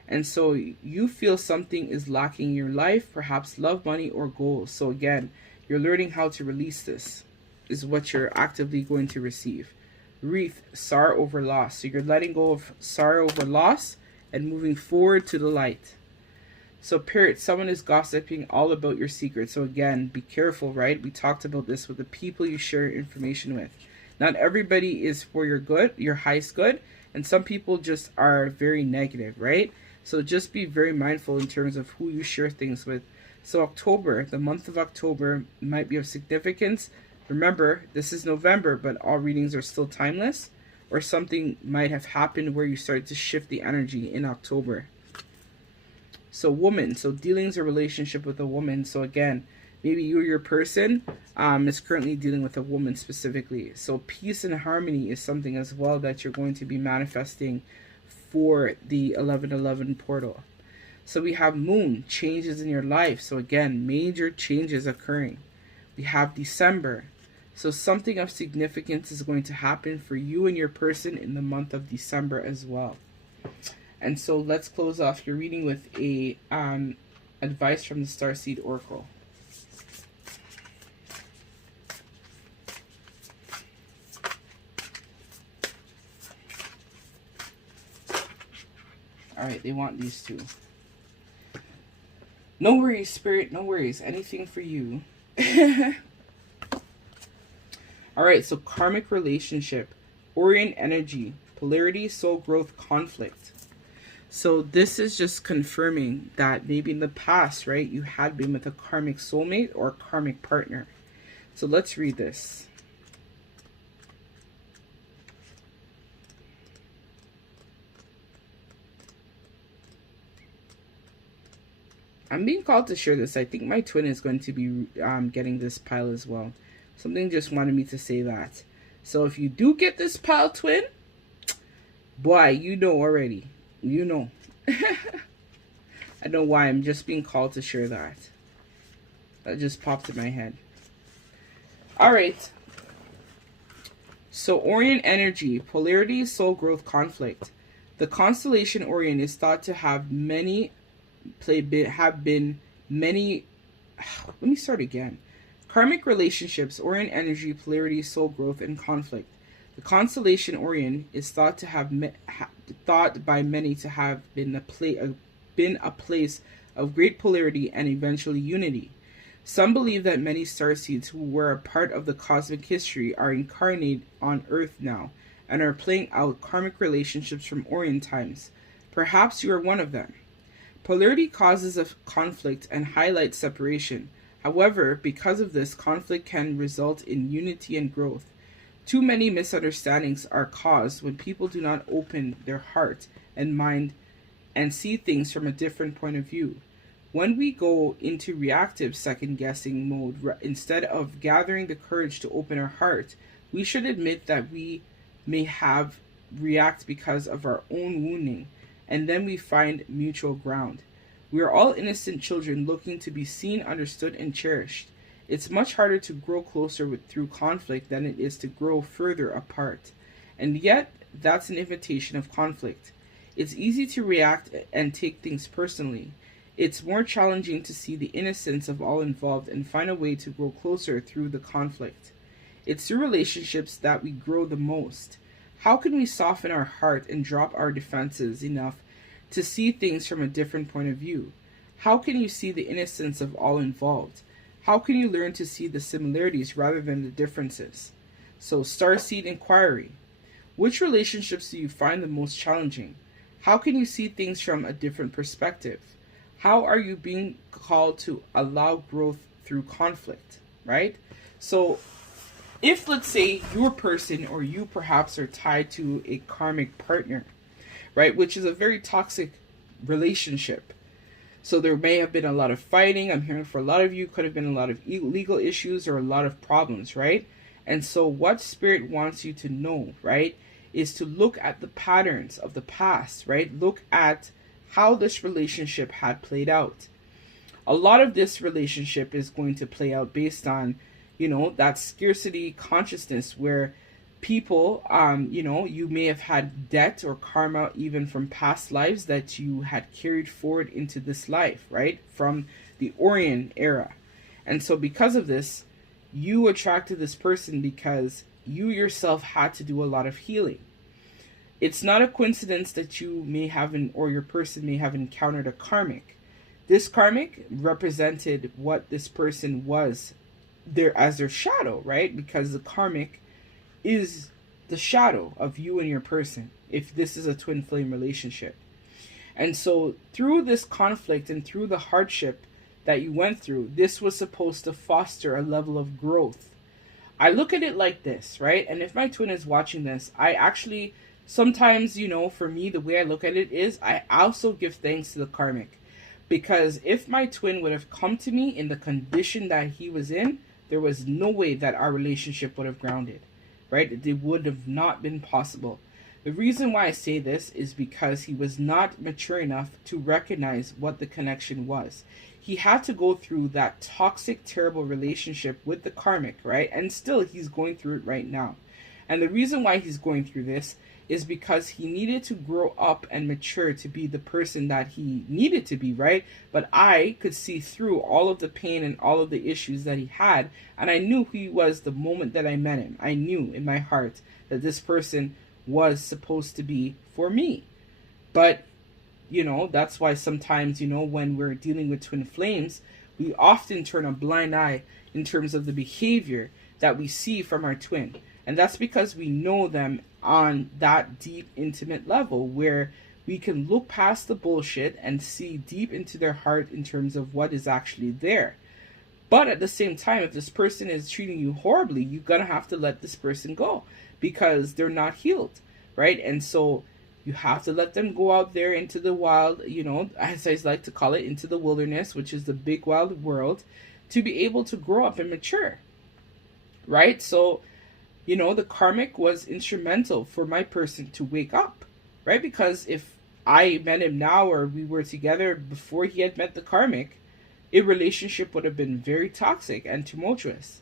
And so you feel something is lacking in your life, perhaps love, money, or goals. So again, you're learning how to release this, is what you're actively going to receive. Wreath, sorrow over loss. So you're letting go of sorrow over loss and moving forward to the light. So Parrot, someone is gossiping all about your secrets. So again, be careful, right? We talked about this with the people you share information with. Not everybody is for your good, your highest good, and some people just are very negative, right? So just be very mindful in terms of who you share things with. So October, the month of October, might be of significance. Remember, this is November, but all readings are still timeless, or something might have happened where you start to shift the energy in October. So woman, so dealings or relationship with a woman. So again, maybe you or your person is currently dealing with a woman specifically. So peace and harmony is something as well that you're going to be manifesting for the 1111 portal. So we have moon, changes in your life. So again, major changes occurring. We have December. So something of significance is going to happen for you and your person in the month of December as well. And so let's close off your reading with a advice from the Starseed Oracle. All right, they want these two. No worries, Spirit, no worries. Anything for you. All right, so karmic relationship, Orion energy, polarity, soul growth, conflict. So this is just confirming that maybe in the past, right, you had been with a karmic soulmate or karmic partner. So let's read this. I'm being called to share this. I think my twin is going to be getting this pile as well. Something just wanted me to say that. So if you do get this pile, twin, boy, you know already. You know. I don't know why. I'm just being called to share that. That just popped in my head. All right. So Orion energy, polarity, soul growth, conflict. The constellation Orion is thought to have many... Let me start again. Karmic relationships, Orion energy, polarity, soul growth, and conflict. The constellation Orion is thought to have thought by many to have been a place of great polarity and eventually unity. Some believe that many starseeds who were a part of the cosmic history are incarnate on Earth now and are playing out karmic relationships from Orion times. Perhaps you are one of them. Polarity causes a conflict and highlights separation. However, because of this, conflict can result in unity and growth. Too many misunderstandings are caused when people do not open their heart and mind and see things from a different point of view. When we go into reactive second guessing mode, instead of gathering the courage to open our heart, we should admit that we may have react because of our own wounding, and then we find mutual ground. We are all innocent children looking to be seen, understood, and cherished. It's much harder to grow closer through conflict than it is to grow further apart. And yet, that's an invitation of conflict. It's easy to react and take things personally. It's more challenging to see the innocence of all involved and find a way to grow closer through the conflict. It's through relationships that we grow the most. How can we soften our heart and drop our defenses enough to see things from a different point of view? How can you see the innocence of all involved? How can you learn to see the similarities rather than the differences? So, Starseed Inquiry. Which relationships do you find the most challenging? How can you see things from a different perspective? How are you being called to allow growth through conflict, right? So, if, let's say, your person or you perhaps are tied to a karmic partner, right, which is a very toxic relationship. So there may have been a lot of fighting. I'm hearing for a lot of you could have been a lot of legal issues or a lot of problems, right? And so what Spirit wants you to know, right, is to look at the patterns of the past, right? Look at how this relationship had played out. A lot of this relationship is going to play out based on, that scarcity consciousness where people, you may have had debt or karma even from past lives that you had carried forward into this life, right? From the Orion era. And so because of this, you attracted this person because you yourself had to do a lot of healing. It's not a coincidence that you may have or your person may have encountered a karmic. This karmic represented what this person was there as their shadow, right? Because the karmic is the shadow of you and your person, if this is a twin flame relationship. And so through this conflict and through the hardship that you went through, this was supposed to foster a level of growth. I look at it like this, right? And if my twin is watching this, I actually sometimes, for me, the way I look at it is I also give thanks to the karmic. Because if my twin would have come to me in the condition that he was in, there was no way that our relationship would have grounded, right? It would have not been possible. The reason why I say this is because he was not mature enough to recognize what the connection was. He had to go through that toxic, terrible relationship with the karmic, right? And still he's going through it right now. And the reason why he's going through this is because he needed to grow up and mature to be the person that he needed to be, right? But I could see through all of the pain and all of the issues that he had, and I knew who he was the moment that I met him. I knew in my heart that this person was supposed to be for me. But, that's why sometimes, when we're dealing with twin flames, we often turn a blind eye in terms of the behavior that we see from our twin. And that's because we know them on that deep, intimate level where we can look past the bullshit and see deep into their heart in terms of what is actually there. But at the same time, if this person is treating you horribly, you're going to have to let this person go because they're not healed, right? And so you have to let them go out there into the wild, as I like to call it, into the wilderness, which is the big wild world, to be able to grow up and mature, right? So the karmic was instrumental for my person to wake up, right? Because if I met him now or we were together before he had met the karmic, a relationship would have been very toxic and tumultuous.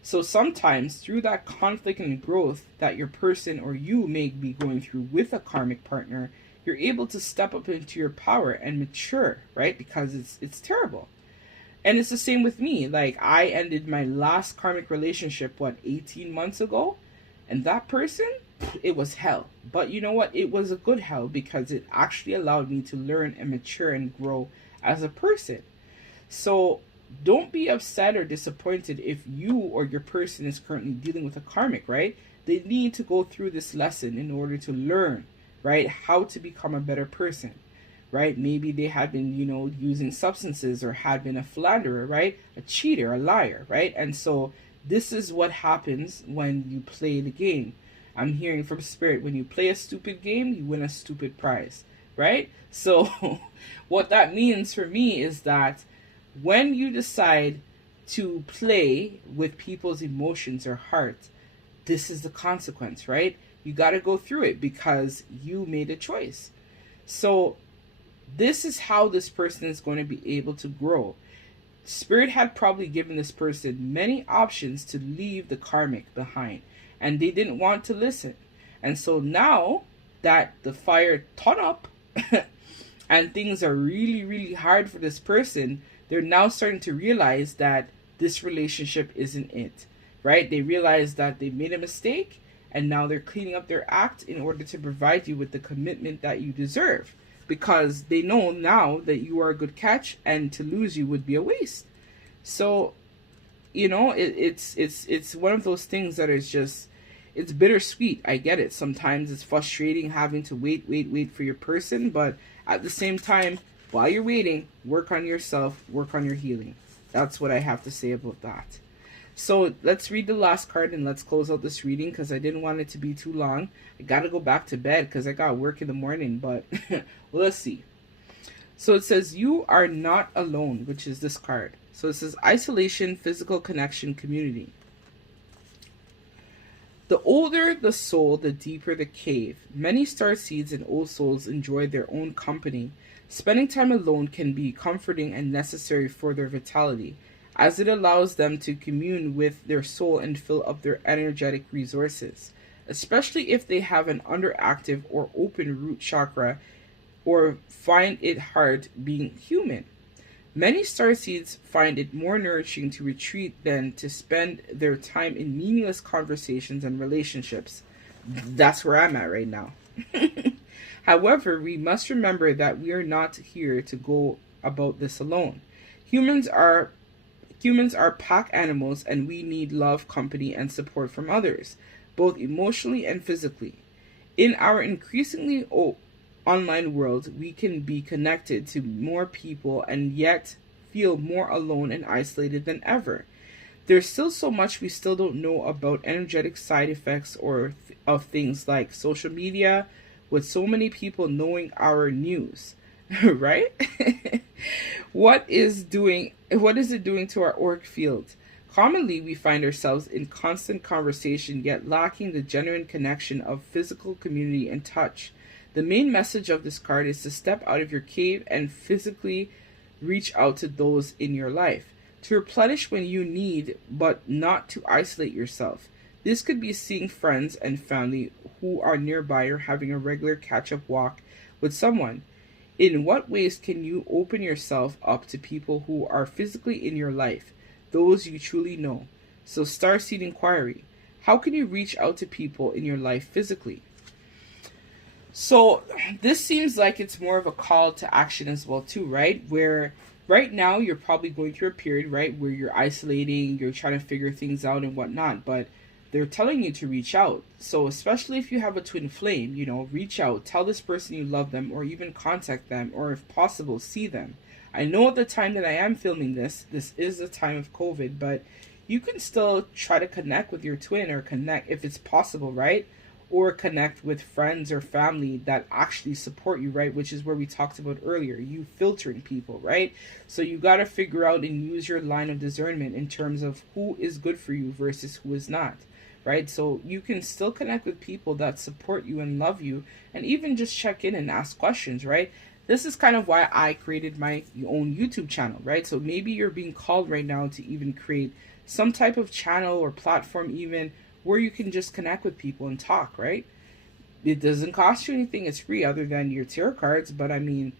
So sometimes through that conflict and growth that your person or you may be going through with a karmic partner, you're able to step up into your power and mature, right? Because it's terrible. And it's the same with me. Like, I ended my last karmic relationship, 18 months ago? And that person, it was hell. But you know what? It was a good hell because it actually allowed me to learn and mature and grow as a person. So don't be upset or disappointed if you or your person is currently dealing with a karmic, right? They need to go through this lesson in order to learn, right, how to become a better person. Right? Maybe they had been, using substances or had been a philanderer, right? A cheater, a liar, right? And so this is what happens when you play the game. I'm hearing from Spirit, when you play a stupid game, you win a stupid prize, right? So what that means for me is that when you decide to play with people's emotions or heart, this is the consequence, right? You got to go through it because you made a choice. So this is how this person is going to be able to grow. Spirit had probably given this person many options to leave the karmic behind, and they didn't want to listen. And so now that the fire turned up and things are really, really hard for this person, they're now starting to realize that this relationship isn't it, right? They realize that they made a mistake, and now they're cleaning up their act in order to provide you with the commitment that you deserve, because they know now that you are a good catch, and to lose you would be a waste. So, it's one of those things that is just, it's bittersweet. I get it. Sometimes it's frustrating having to wait for your person, but at the same time, while you're waiting, work on yourself, work on your healing. That's what I have to say about that. So let's read the last card and let's close out this reading because I didn't want it to be too long. I got to go back to bed because I got work in the morning, but let's see. So it says, you are not alone, which is this card. So it says, isolation, physical connection, community. The older the soul, the deeper the cave. Many starseeds and old souls enjoy their own company. Spending time alone can be comforting and necessary for their vitality, as it allows them to commune with their soul and fill up their energetic resources, especially if they have an underactive or open root chakra or find it hard being human. Many starseeds find it more nourishing to retreat than to spend their time in meaningless conversations and relationships. That's where I'm at right now. However, we must remember that we are not here to go about this alone. Humans are pack animals, and we need love, company, and support from others, both emotionally and physically. In our increasingly online world, we can be connected to more people and yet feel more alone and isolated than ever. There's still so much we still don't know about energetic side effects of things like social media, with so many people knowing our news, right? What is it doing to our auric field? Commonly, we find ourselves in constant conversation, yet lacking the genuine connection of physical community and touch. The main message of this card is to step out of your cave and physically reach out to those in your life, to replenish when you need, but not to isolate yourself. This could be seeing friends and family who are nearby or having a regular catch-up walk with someone. In what ways can you open yourself up to people who are physically in your life, those you truly know? So Starseed Inquiry. How can you reach out to people in your life physically? So this seems like it's more of a call to action as well too, right? Where right now you're probably going through a period, right, where you're isolating, you're trying to figure things out and whatnot, but they're telling you to reach out. So especially if you have a twin flame, reach out, tell this person you love them, or even contact them, or if possible, see them. I know at the time that I am filming this is the time of COVID, but you can still try to connect with your twin, or connect if it's possible, right? Or connect with friends or family that actually support you, right? Which is where we talked about earlier, you filtering people, right? So you got to figure out and use your line of discernment in terms of who is good for you versus who is not, right? So you can still connect with people that support you and love you, and even just check in and ask questions, right? This is kind of why I created my own YouTube channel, right? So maybe you're being called right now to even create some type of channel or platform even where you can just connect with people and talk, right? It doesn't cost you anything. It's free other than your tarot cards. But I mean,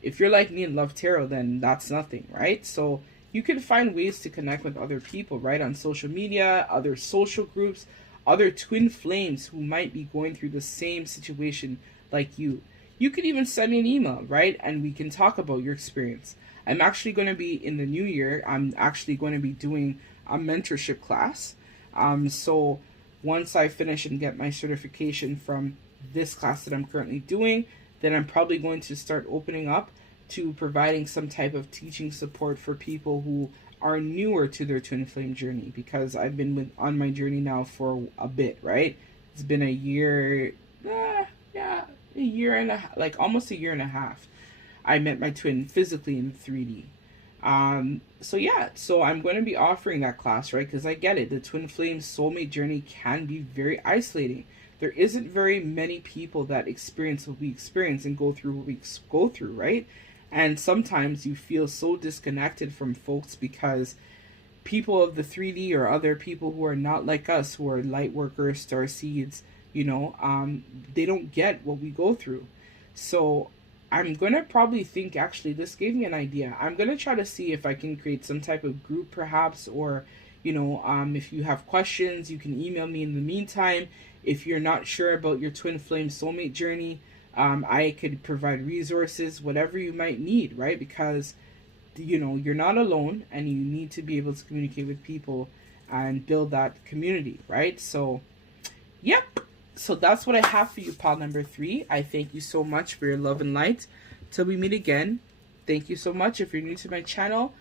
if you're like me and love tarot, then that's nothing, right? So you can find ways to connect with other people, right? On social media, other social groups, other twin flames who might be going through the same situation like you. You could even send me an email, right? And we can talk about your experience. I'm actually going to be in the new year. I'm actually going to be doing a mentorship class. So once I finish and get my certification from this class that I'm currently doing, then I'm probably going to start opening up to providing some type of teaching support for people who are newer to their twin flame journey, because I've been on my journey now for a bit, right? It's been a year, a a year and like almost a year and a half, I met my twin physically in 3D. So yeah, so I'm going to be offering that class, right? Because I get it. The twin flame soulmate journey can be very isolating. There isn't very many people that experience what we experience and go through what we go through, right? And sometimes you feel so disconnected from folks because people of the 3D or other people who are not like us, who are light workers, star seeds, they don't get what we go through. So I'm going to probably think, actually, this gave me an idea. I'm going to try to see if I can create some type of group perhaps, or, if you have questions, you can email me in the meantime. If you're not sure about your twin flame soulmate journey, I could provide resources, whatever you might need, right? Because you're not alone, and you need to be able to communicate with people and build that community, right? So yep, so that's what I have for you, pal number 3. I thank you so much for your love and light. Till we meet again, thank you so much. If you're new to my channel,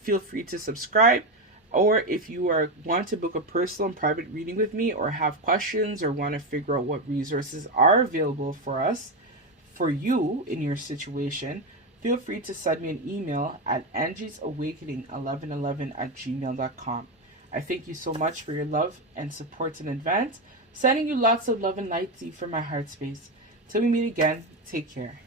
feel free to subscribe, or if you want to book a personal and private reading with me, or have questions, or want to figure out what resources are available for you in your situation, feel free to send me an email at angiesawakening1111@gmail.com. I thank you so much for your love and support in advance. Sending you lots of love and light deep from my heart space. Till we meet again, take care.